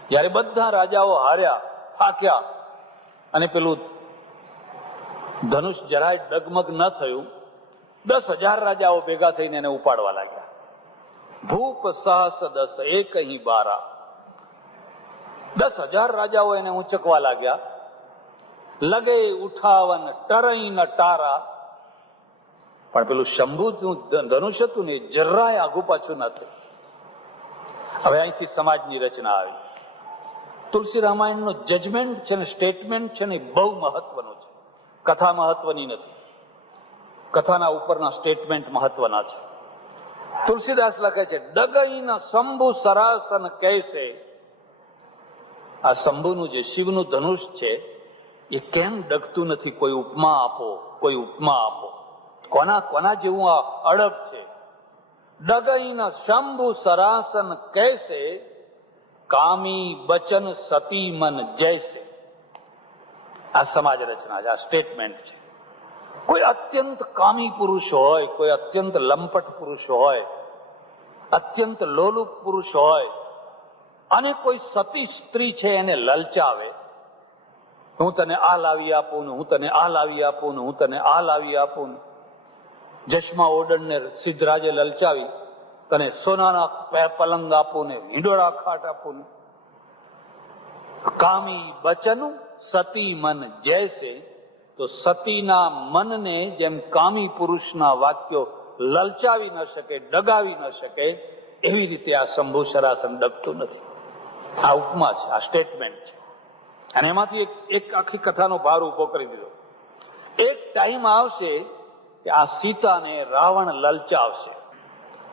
જયારે બધા રાજાઓ હાર્યા, થાક્યા અને પેલું ધનુષ જરાય ડગમગ ન થયું, 10,000 રાજાઓ ભેગા થઈને એને ઉપાડવા લાગ્યા. ભૂપ સહસ દસ એકહી બારા, 10,000 રાજાઓ એને ઉંચકવા લાગ્યા. લગે ઉઠાવન ટરઈ નટારા, પણ પેલું શંભુનું ધનુષ હતું ને જરાય આગુ પાછું ન થયું. હવે અહીંથી સમાજની રચના આવી. તુલસી રામાયણનો જજમેન્ટ છે ને, સ્ટેટમેન્ટ છે ને, બહુ મહત્વનું છે. કથા મહત્વની નથી, કથાના ઉપરના સ્ટેટમેન્ટ મહત્વના છે. તુલસીદાસ લખે છે, ડગઈ ન શંભુ સરાસન કૈસે. આ શંભુનું જે શિવનું ધનુષ છે એ કેમ ડગતું નથી? કોઈ ઉપમા આપો, કોઈ ઉપમા આપો. કોના જેવું આ અડગ છે? ડગઈ ન શંભુ સરાસન કૈસે, કામી બચન સતી મન જૈસે. આ સમાજ રચના છે, આ સ્ટેટમેન્ટ છે. કોઈ અત્યંત કામી પુરુષ હોય, કોઈ અત્યંત લંપટ પુરુષ હોય, અત્યંત લોલુપ પુરુષ હોય અને કોઈ સતી સ્ત્રી છે એને લલચાવે, હું તને આ લાવી આપું ને, હું તને આ લાવી આપું ને, હું તને આ લાવી આપું ને. જશમા ઓડણને સિદ્ધરાજે લલચાવી, તને સોનાના પલંગ આપું ને, હિંડોળા ખાટ આપું ને. કામી બચન સતી મન જૈસે. તો સતીના મનને જેમ કામી પુરુષના વાક્યો લલચાવી ન શકે, ડગાવી ન શકે, એવી રીતે આ શંભુ સરાસન ડગતું નથી. આ ઉપમા છે, આ સ્ટેટમેન્ટ છે. અને એમાંથી એક આખી કથાનો ભાર ઉભો કરી દીધો. એક ટાઈમ આવશે કે આ સીતાને રાવણ લલચાવશે,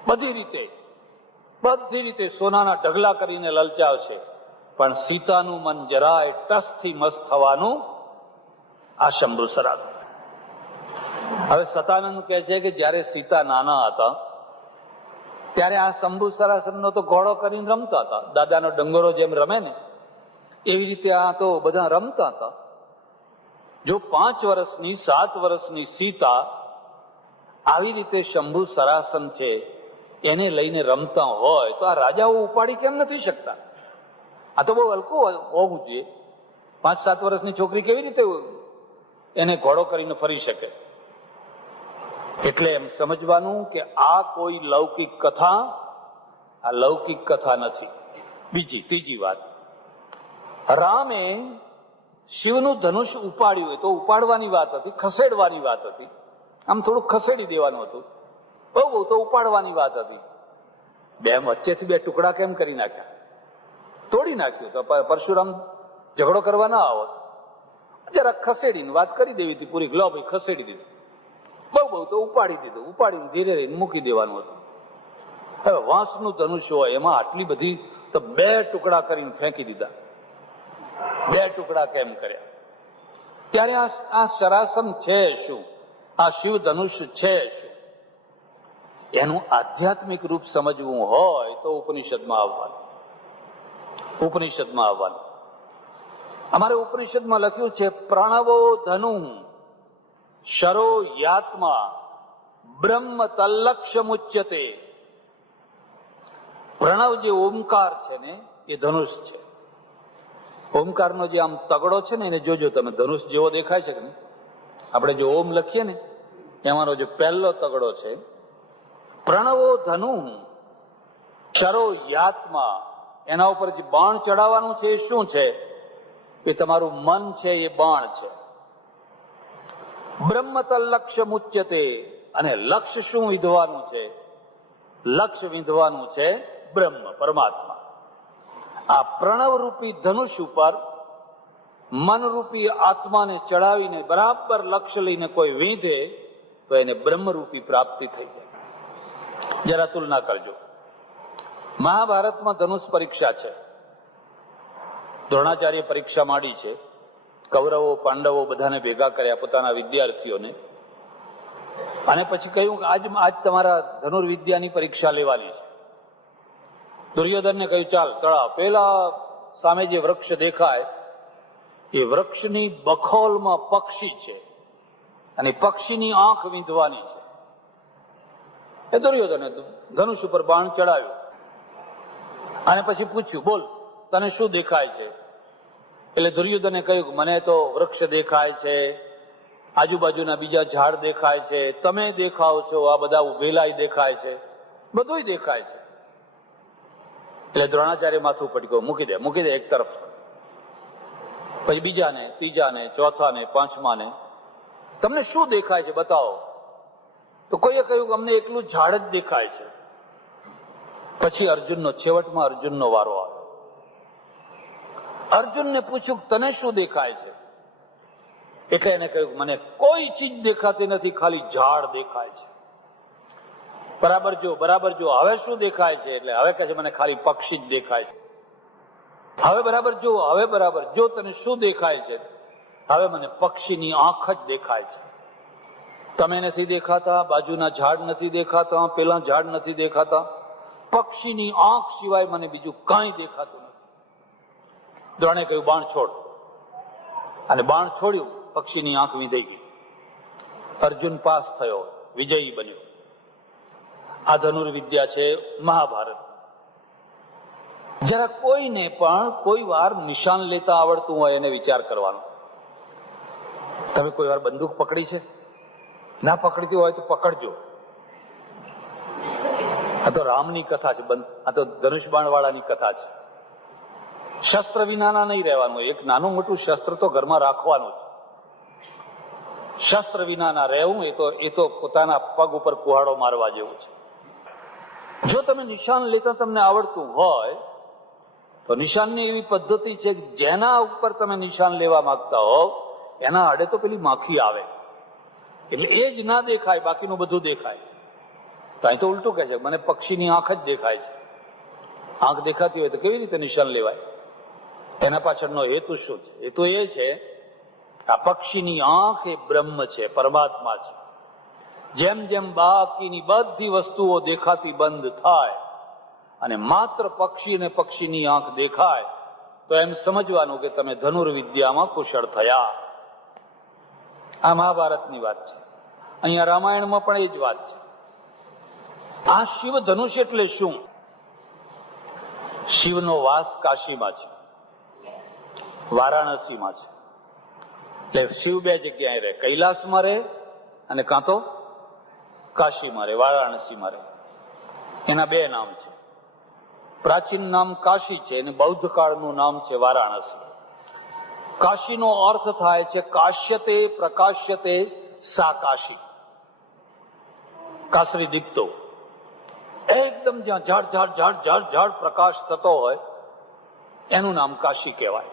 બધી રીતે સોનાના ઢગલા કરીને લલચાવશે, પણ સીતાનું મન જરાય ટસથી મસ્ત થવાનું આ શંભુ સરાસન. હવે સતાનંદ કહે છે કે જયારે સીતા નાના હતા ત્યારે આ શંભુ સરાસનનો તો ઘોડો કરીને રમતા હતા. દાદાનો ડંગોરો જેમ રમે ને એવી રીતે આ તો બધા રમતા હતા. જો 5 વર્ષની 7 વર્ષની સીતા આવી રીતે શંભુ સરાસન છે એને લઈને રમતા હોય તો આ રાજાઓ ઉપાડી કેમ નથી શકતા? આ તો બહુ હલકું હોવું જોઈએ. 5-7 વર્ષની છોકરી કેવી રીતે એને ઘોડો કરીને ફરી શકે? એટલે એમ સમજવાનું કે આ કોઈ લૌકિક કથા, આ લૌકિક કથા નથી. ત્રીજી વાત, રામે શિવનું ધનુષ ઉપાડ્યું હોય તો ઉપાડવાની વાત હતી, ખસેડવાની વાત હતી. આમ થોડું ખસેડી દેવાનું હતું, બહુ તો ઉપાડવાની વાત હતી. વચ્ચેથી 2 ટુકડા કેમ કરી નાખ્યા? તોડી નાખ્યું તો પરશુરામ ઝઘડો કરવા ના આવત. જરા ખસેડીને વાત કરી દેવી હતી પૂરી. લો ભાઈ, ખસેડી દીધી. બહુ તો ઉપાડી દીધું, ઉપાડીને ધીરે ધીરે મૂકી દેવાનું હતું. હવે વાંસનું ધનુષ્ય હોય એમાં આટલી બધી, તો 2 ટુકડા કરીને ફેંકી દીધા. 2 ટુકડા કેમ કર્યા? ત્યારે આ શરાસન છે શું, આ શિવ ધનુષ્ય છે શું, એનું આધ્યાત્મિક રૂપ સમજવું હોય તો ઉપનિષદમાં આવવાનું. ઉપનિષદમાં આવવાનું. અમારે ઉપનિષદમાં લખ્યું છે, પ્રણવો ધનુ શરો યાત્મા બ્રહ્મ તલ્લક્ષ્યમુચ્યતે. પ્રણવ જે ઓમકાર છે ને એ ધનુષ છે. ઓમકારનો જે આમ તગડો છે ને એને જોજો તમે, ધનુષ જેવો દેખાય છે કે નહીં? આપણે જો ઓમ લખીએ ને એમાંનો જે પહેલો તગડો છે, પ્રણવો ધનુ શરો યાત્મા, એના ઉપર જે બાણ ચડાવવાનું છે એ શું છે? એ તમારું મન છે, એ બાણ છે. બ્રહ્મ તલ્લક્ષ્ય મુચ્યતે, અને લક્ષ્ય શું વિંધવાનું છે? લક્ષ્ય વિંધવાનું છે બ્રહ્મ, પરમાત્મા. આ પ્રણવ રૂપી ધનુષ ઉપર મનરૂપી આત્માને ચડાવીને બરાબર લક્ષ્ય લઈને કોઈ વિંધે તો એને બ્રહ્મરૂપી પ્રાપ્તિ થઈ જાય. જરા તુલના કરજો. મહાભારતમાં ધનુષ પરીક્ષા છે. દ્રોણાચાર્ય પરીક્ષા માંડી છે. કૌરવો પાંડવો બધાને ભેગા કર્યા, પોતાના વિદ્યાર્થીઓને, અને પછી કહ્યું કે આજ તમારા ધનુર્વિદ્યાની પરીક્ષા લેવાની છે. દુર્યોધનને કહ્યું ચાલ તળાવ, પેલા સામે જે વૃક્ષ દેખાય એ વૃક્ષની બખોલમાં પક્ષી છે અને પક્ષીની આંખ વીંધવાની છે. એ દુર્યોધને ધનુષ ઉપર બાણ ચડાવ્યું અને પછી પૂછ્યું, બોલ તને શું દેખાય છે? એટલે દુર્યોધને કહ્યું, મને તો વૃક્ષ દેખાય છે, આજુબાજુના બીજા ઝાડ દેખાય છે, તમે દેખાવ છો, આ બધા ઉભેલાય દેખાય છે, બધું દેખાય છે. એટલે દ્રોણાચાર્ય માથું પટક્યું, મૂકી દે એક તરફ. પછી બીજાને, ત્રીજાને, ચોથાને, પાંચમાને, તમને શું દેખાય છે બતાવો? તો કોઈએ કહ્યું કે અમને એકલું ઝાડ જ દેખાય છે. પછી અર્જુનનો, છેવટમાં અર્જુનનો વારો આવ્યો. અર્જુનને પૂછ્યું તને શું દેખાય છે? એટલે એને કહ્યું મને કોઈ ચીજ દેખાતી નથી, ખાલી ઝાડ દેખાય છે. બરાબર જો, હવે શું દેખાય છે? એટલે હવે કહે છે મને ખાલી પક્ષી જ દેખાય છે. હવે બરાબર જો તને શું દેખાય છે? હવે મને પક્ષીની આંખ જ દેખાય છે. તમે નથી દેખાતા, બાજુના ઝાડ નથી દેખાતા, પેલા ઝાડ નથી દેખાતા, પક્ષીની આંખ સિવાય મને બીજું કાંઈ દેખાતું નથી. દ્રોણે કહ્યું બાણ છોડ, અને બાણ છોડ્યું, પક્ષીની આંખ વીંધાઈ ગઈ. અર્જુન પાસ થયો, વિજયી બન્યો. આ ધનુર્વિદ્યા છે મહાભારત. જરા કોઈને પણ કોઈ વાર નિશાન લેતા આવડતું હોય એને વિચાર કરવાનો. તમે કોઈ વાર બંદૂક પકડી છે? ના પકડતી હોય તો પકડજો. આ તો રામની કથા છે, આ તો ધનુષ બાણ વાળાની કથા છે. શસ્ત્ર વિનાના નહીં રહેવાનું. એક નાનું મોટું શસ્ત્ર તો ઘરમાં રાખવાનું જ. શસ્ત્ર વિનાના રહેવું એ તો પોતાના પગ ઉપર કુહાડો મારવા જેવું છે. જો તમે નિશાન લેતા તમને આવડતું હોય તો નિશાનની એવી પદ્ધતિ છે કે જેના ઉપર તમે નિશાન લેવા માંગતા હોવ એના આડે તો પેલી માખી આવે, એટલે એ જ ના દેખાય, બાકીનું બધું દેખાય. તો અહીં તો ઉલટું કહે છે, મને પક્ષીની આંખ જ દેખાય છે. આંખ દેખાતી હોય તો કેવી રીતે નિશાન લેવાય? એના પાછળનો હેતુ શું છે? હેતુ એ છે આ પક્ષીની આંખ એ બ્રહ્મ છે, પરમાત્મા છે. જેમ જેમ બાકીની બધી વસ્તુઓ દેખાતી બંધ થાય અને માત્ર પક્ષી અને પક્ષીની આંખ દેખાય તો એમ સમજવાનું કે તમે ધનુર્વિદ્યામાં કુશળ થયા. આ મહાભારતની વાત છે. અહીંયા રામાયણમાં પણ એ જ વાત છે. આ શિવ ધનુષ એટલે શું? શિવનો વાસ કાશીમાં છે, વારાણસીમાં છે. એટલે શિવ 2 જગ્યાએ રહે, કૈલાસમાં રહે અને કાં તો કાશીમાં રહે, વારાણસીમાં રહે. એના 2 નામ છે. પ્રાચીન નામ કાશી છે અને બૌદ્ધ કાળનું નામ છે વારાણસી. કાશીનો અર્થ થાય છે કાશ્યતે પ્રકાશ્યતે સા કાશી. કાસરી દીપતો, એકદમ જ્યાં ઝાડ ઝાડ ઝાડ ઝાડ ઝાડ પ્રકાશ થતો હોય એનું નામ કાશી કહેવાય.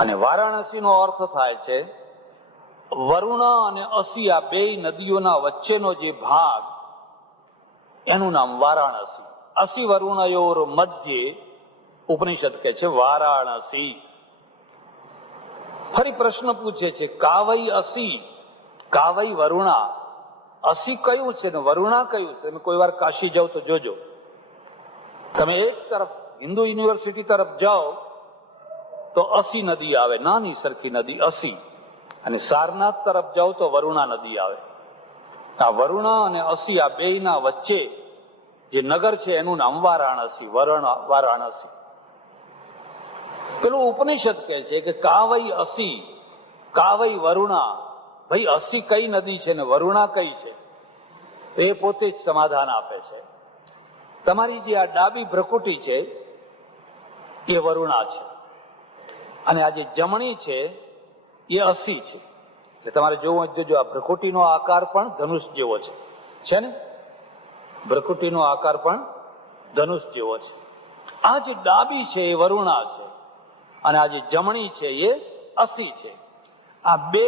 અને વારાણસીનો અર્થ થાય છે વરુણા અને અસી આ બે નદીઓના વચ્ચેનો જે ભાગ એનું નામ વારાણસી. અસી વરુણયોર મધ્યે ઉપનિષદ કહે છે વારાણસી. ફરી પ્રશ્ન પૂછે છે કાવઈ અસી કાવઈ વરુણા. અસી કયું છે ને વરુણા કયું છે? તમે કોઈ વાર કાશી જાઓ તો જોજો, તમે એક તરફ હિન્દુ યુનિવર્સિટી તરફ જાઓ તો અસી નદી આવે, નાની સરખી નદી અસી, અને સારનાથ તરફ જાઓ તો વરુણા નદી આવે. આ વરુણા અને અસી આ બેયના વચ્ચે જે નગર છે એનું નામ વારાણસી. વારાણસી. પેલું ઉપનિષદ કહે છે કે કાવઈ અસી કાવઈ વરુણા. ભાઈ અસી કઈ નદી છે ને વરુણા કઈ છે? એ પોતે જ સમાધાન આપે છે. તમારી જે આ ડાબી ભ્રકુટી છે એ વરુણા છે, અને આ જે જમણી છે એ અસી છે. એટલે તમારે જોવું હોય જોજો, આ ભ્રકુટીનો આકાર પણ ધનુષ જેવો છે ને? ભ્રકુટીનો આકાર પણ ધનુષ જેવો છે. આ જે ડાબી છે એ વરુણા છે, અને આ જે જમણી છે એ અસી છે. આ બે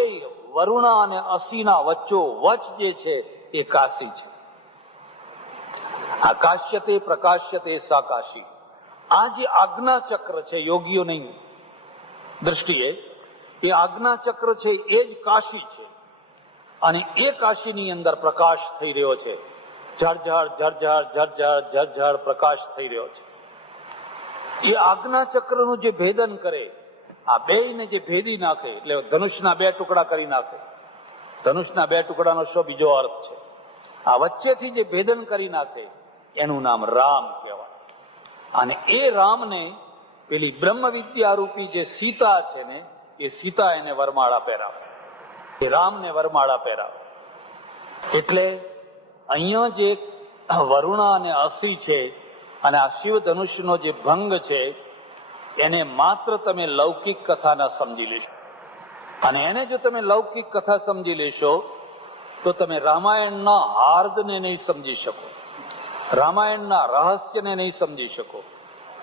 વરુણા અને અસીના વચ્ચો વચ જે છે એ કાશી છે. આ કાશ્યતે પ્રકાશ્યતે સા કાશી. આ જે આજ્ઞા ચક્ર છે યોગીઓની દ્રષ્ટિએ, એ આજ્ઞા ચક્ર છે એ જ કાશી છે, અને એ કાશીની અંદર પ્રકાશ થઈ રહ્યો છે. ઝરઝર ઝરઝર ઝરઝર ઝરઝર પ્રકાશ થઈ રહ્યો છે. એ આજ્ઞા ચક્રનું જે ભેદન કરે, આ બેયને જે ભેદી નાખે, એટલે ધનુષના બે ટુકડા કરી નાખે. ધનુષના બે ટુકડાનો શું બીજો અર્થ છે? આ વચ્ચેથી જે ભેદન કરી નાખે એનું નામ રામ કહેવાય. અને એ રામને પેલી બ્રહ્મ વિદ્યા રૂપી જે સીતા છે ને, એ સીતા એને વરમાળા પહેરાવે, એ રામને વરમાળા પહેરાવે. એટલે અહીંયા જે વરુણા અને અસી છે, અને આ શિવ ધનુષનો જે ભંગ છે એને માત્ર તમે લૌકિક કથાના સમજી લેશો. અને એને જો તમે લૌકિક કથા સમજી લેશો તો તમે રામાયણના હાર્દને નહીં સમજી શકો, રામાયણના રહસ્યને નહીં સમજી શકો.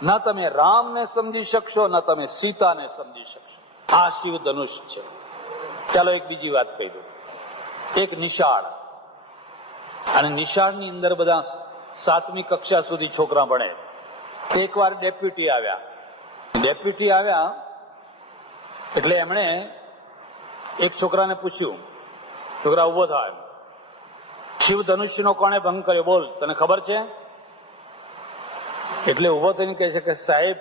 ન તમે રામને સમજી શકશો, ન તમે સીતાને સમજી શકશો. આ શિવ ધનુષ છે. ચાલો એક બીજી વાત કહી દઉં. એક નિશાળ, અને નિશાળની અંદર બધા 7મી કક્ષા સુધી છોકરા ભણે. એકવાર ડેપ્યુટી આવ્યા એટલે એમણે એક છોકરાને પૂછ્યું, છોકરા ઉભો થાય, શિવ ધનુષ્યનો કોણે ભંગ કર્યો બોલ, તને ખબર છે? એટલે ઉભો થઈને કહે છે કે સાહેબ,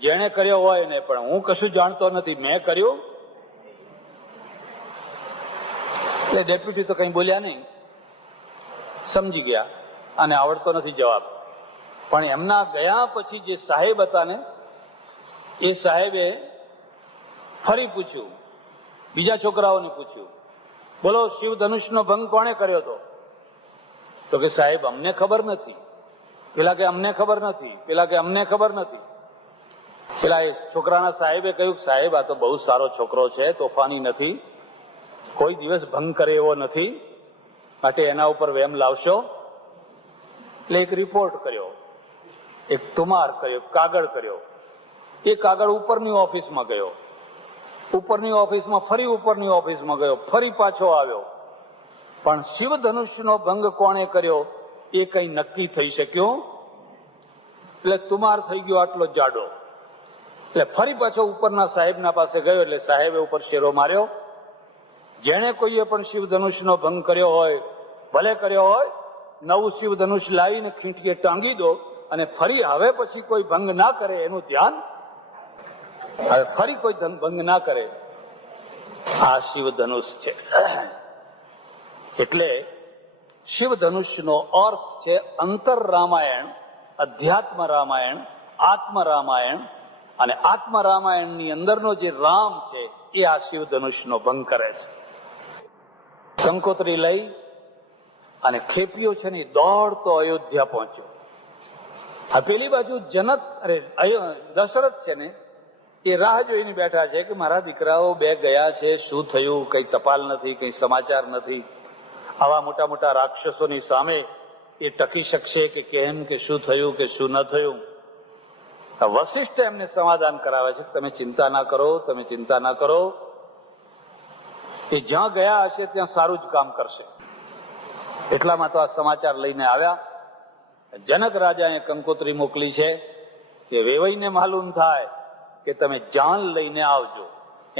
જેણે કર્યો હોય ને, પણ હું કશું જાણતો નથી, મેં કર્યું. એટલે ડેપ્યુટી તો કઈ બોલ્યા નહીં, સમજી ગયા, અને આવડતો નથી જવાબ. પણ એમના ગયા પછી જે સાહેબ હતા ને, એ સાહેબે ફરી પૂછ્યું, બીજા છોકરાઓને પૂછ્યું, બોલો શિવ ધનુષનો ભંગ કોણે કર્યો હતો? તો કે સાહેબ અમને ખબર નથી. પેલા કે અમને ખબર નથી, પેલા કે અમને ખબર નથી. પેલા એ છોકરાના સાહેબે કહ્યું, સાહેબ આ તો બહુ સારો છોકરો છે, તોફાની નથી, કોઈ દિવસ ભંગ કરે એવો નથી, માટે એના ઉપર વેમ લાવશો. એટલે એક રિપોર્ટ કર્યો, એક તુમાર કર્યો, કાગળ કર્યો. એ કાગળ ઉપરની ઓફિસમાં ગયો, ઉપરની ઓફિસમાં ફરી ઉપરની ઓફિસમાં ગયો, ફરી પાછો આવ્યો, પણ શિવ ધનુષ્યનો ભંગ કોણે કર્યો એ કઈ નક્કી થઈ શક્યું. એટલે તુમાર થઈ ગયો આટલો જાડો. એટલે ફરી પાછો ઉપરના સાહેબના પાસે ગયો, એટલે સાહેબે ઉપર શેરો માર્યો, જેને કોઈએ પણ શિવ ધનુષનો ભંગ કર્યો હોય, ભલે કર્યો હોય, નવું શિવ ધનુષ લાવીને ખીંટીએ ટાંગી દો, અને ફરી હવે પછી કોઈ ભંગ ના કરે એનું ધ્યાન, હવે ફરી કોઈ ભંગ ના કરે. આ શિવ ધનુષ છે. એટલે શિવ ધનુષનો અર્થ છે અંતર રામાયણ, અધ્યાત્મ રામાયણ, આત્મ રામાયણ. અને આત્મ રામાયણની અંદરનો જે રામ છે એ આ શિવ ધનુષનો ભંગ કરે છે. કંકોત્રી લઈ અને ખેપિયો છે ને દોડતો અયોધ્યા પહોંચ્યો. આ પેલી બાજુ દશરથ છે ને, એ રાહ જોઈને બેઠા છે કે મારા દીકરાઓ બે ગયા છે, શું થયું, કઈ ટપાલ નથી, કઈ સમાચાર નથી. આવા મોટા મોટા રાક્ષસોની સામે એ ટકી શકશે કે કેમ, કે શું થયું કે શું ન થયું. વશિષ્ઠ એમને સમાધાન કરાવે છે, તમે ચિંતા ના કરો, તમે ચિંતા ના કરો. એ જ્યાં ગયા હશે ત્યાં સારું જ કામ કરશે. એટલામાં તો આ સમાચાર લઈને આવ્યા. જનક રાજાએ કંકોત્રી મોકલી છે કે વેવાઈને માલુમ થાય કે તમે જાન લઈને આવજો.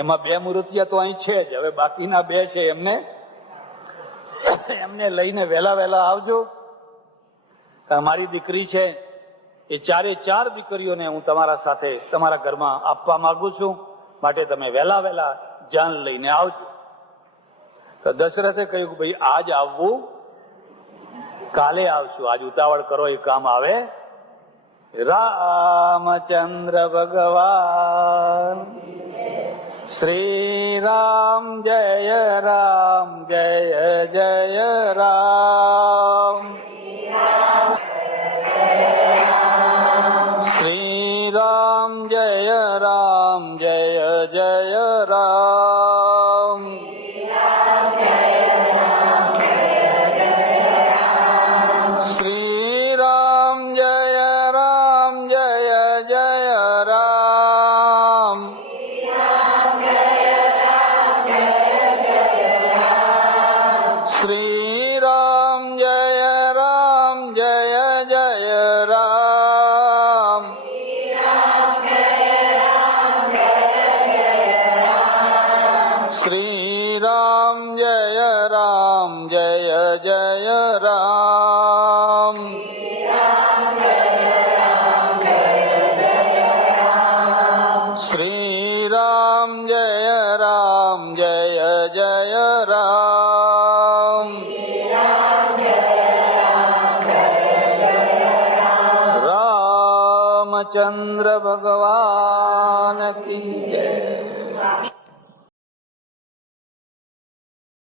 એમાં 2 મૂર્તિયા તો અહીં છે જ, હવે બાકીના 2 છે એમને લઈને વહેલા આવજો. મારી દીકરી છે એ 4 દીકરીઓને હું તમારા સાથે તમારા ઘરમાં આપવા માંગુ છું, માટે તમે વહેલા જાન લઈને આવજો. તો દશરથે કહ્યું કે ભાઈ આજ આવવું, કાલે આવશું, આજ ઉતાવળ કરો એ કામ આવે. રામચંદ્ર ભગવાન શ્રી રામ જય રામ જય જય રામ. શ્રી રામ જય રામ જય જય રામ. શ્રી રામ જય રામ જય જય રામ. શ્રી રામ જય રામ જય જય રામ. શ્રી રામ જય રામ જય જય રામ. શ્રી રામ જય રામ જય જય રામ. રામચંદ્ર ભગવાન કી જય.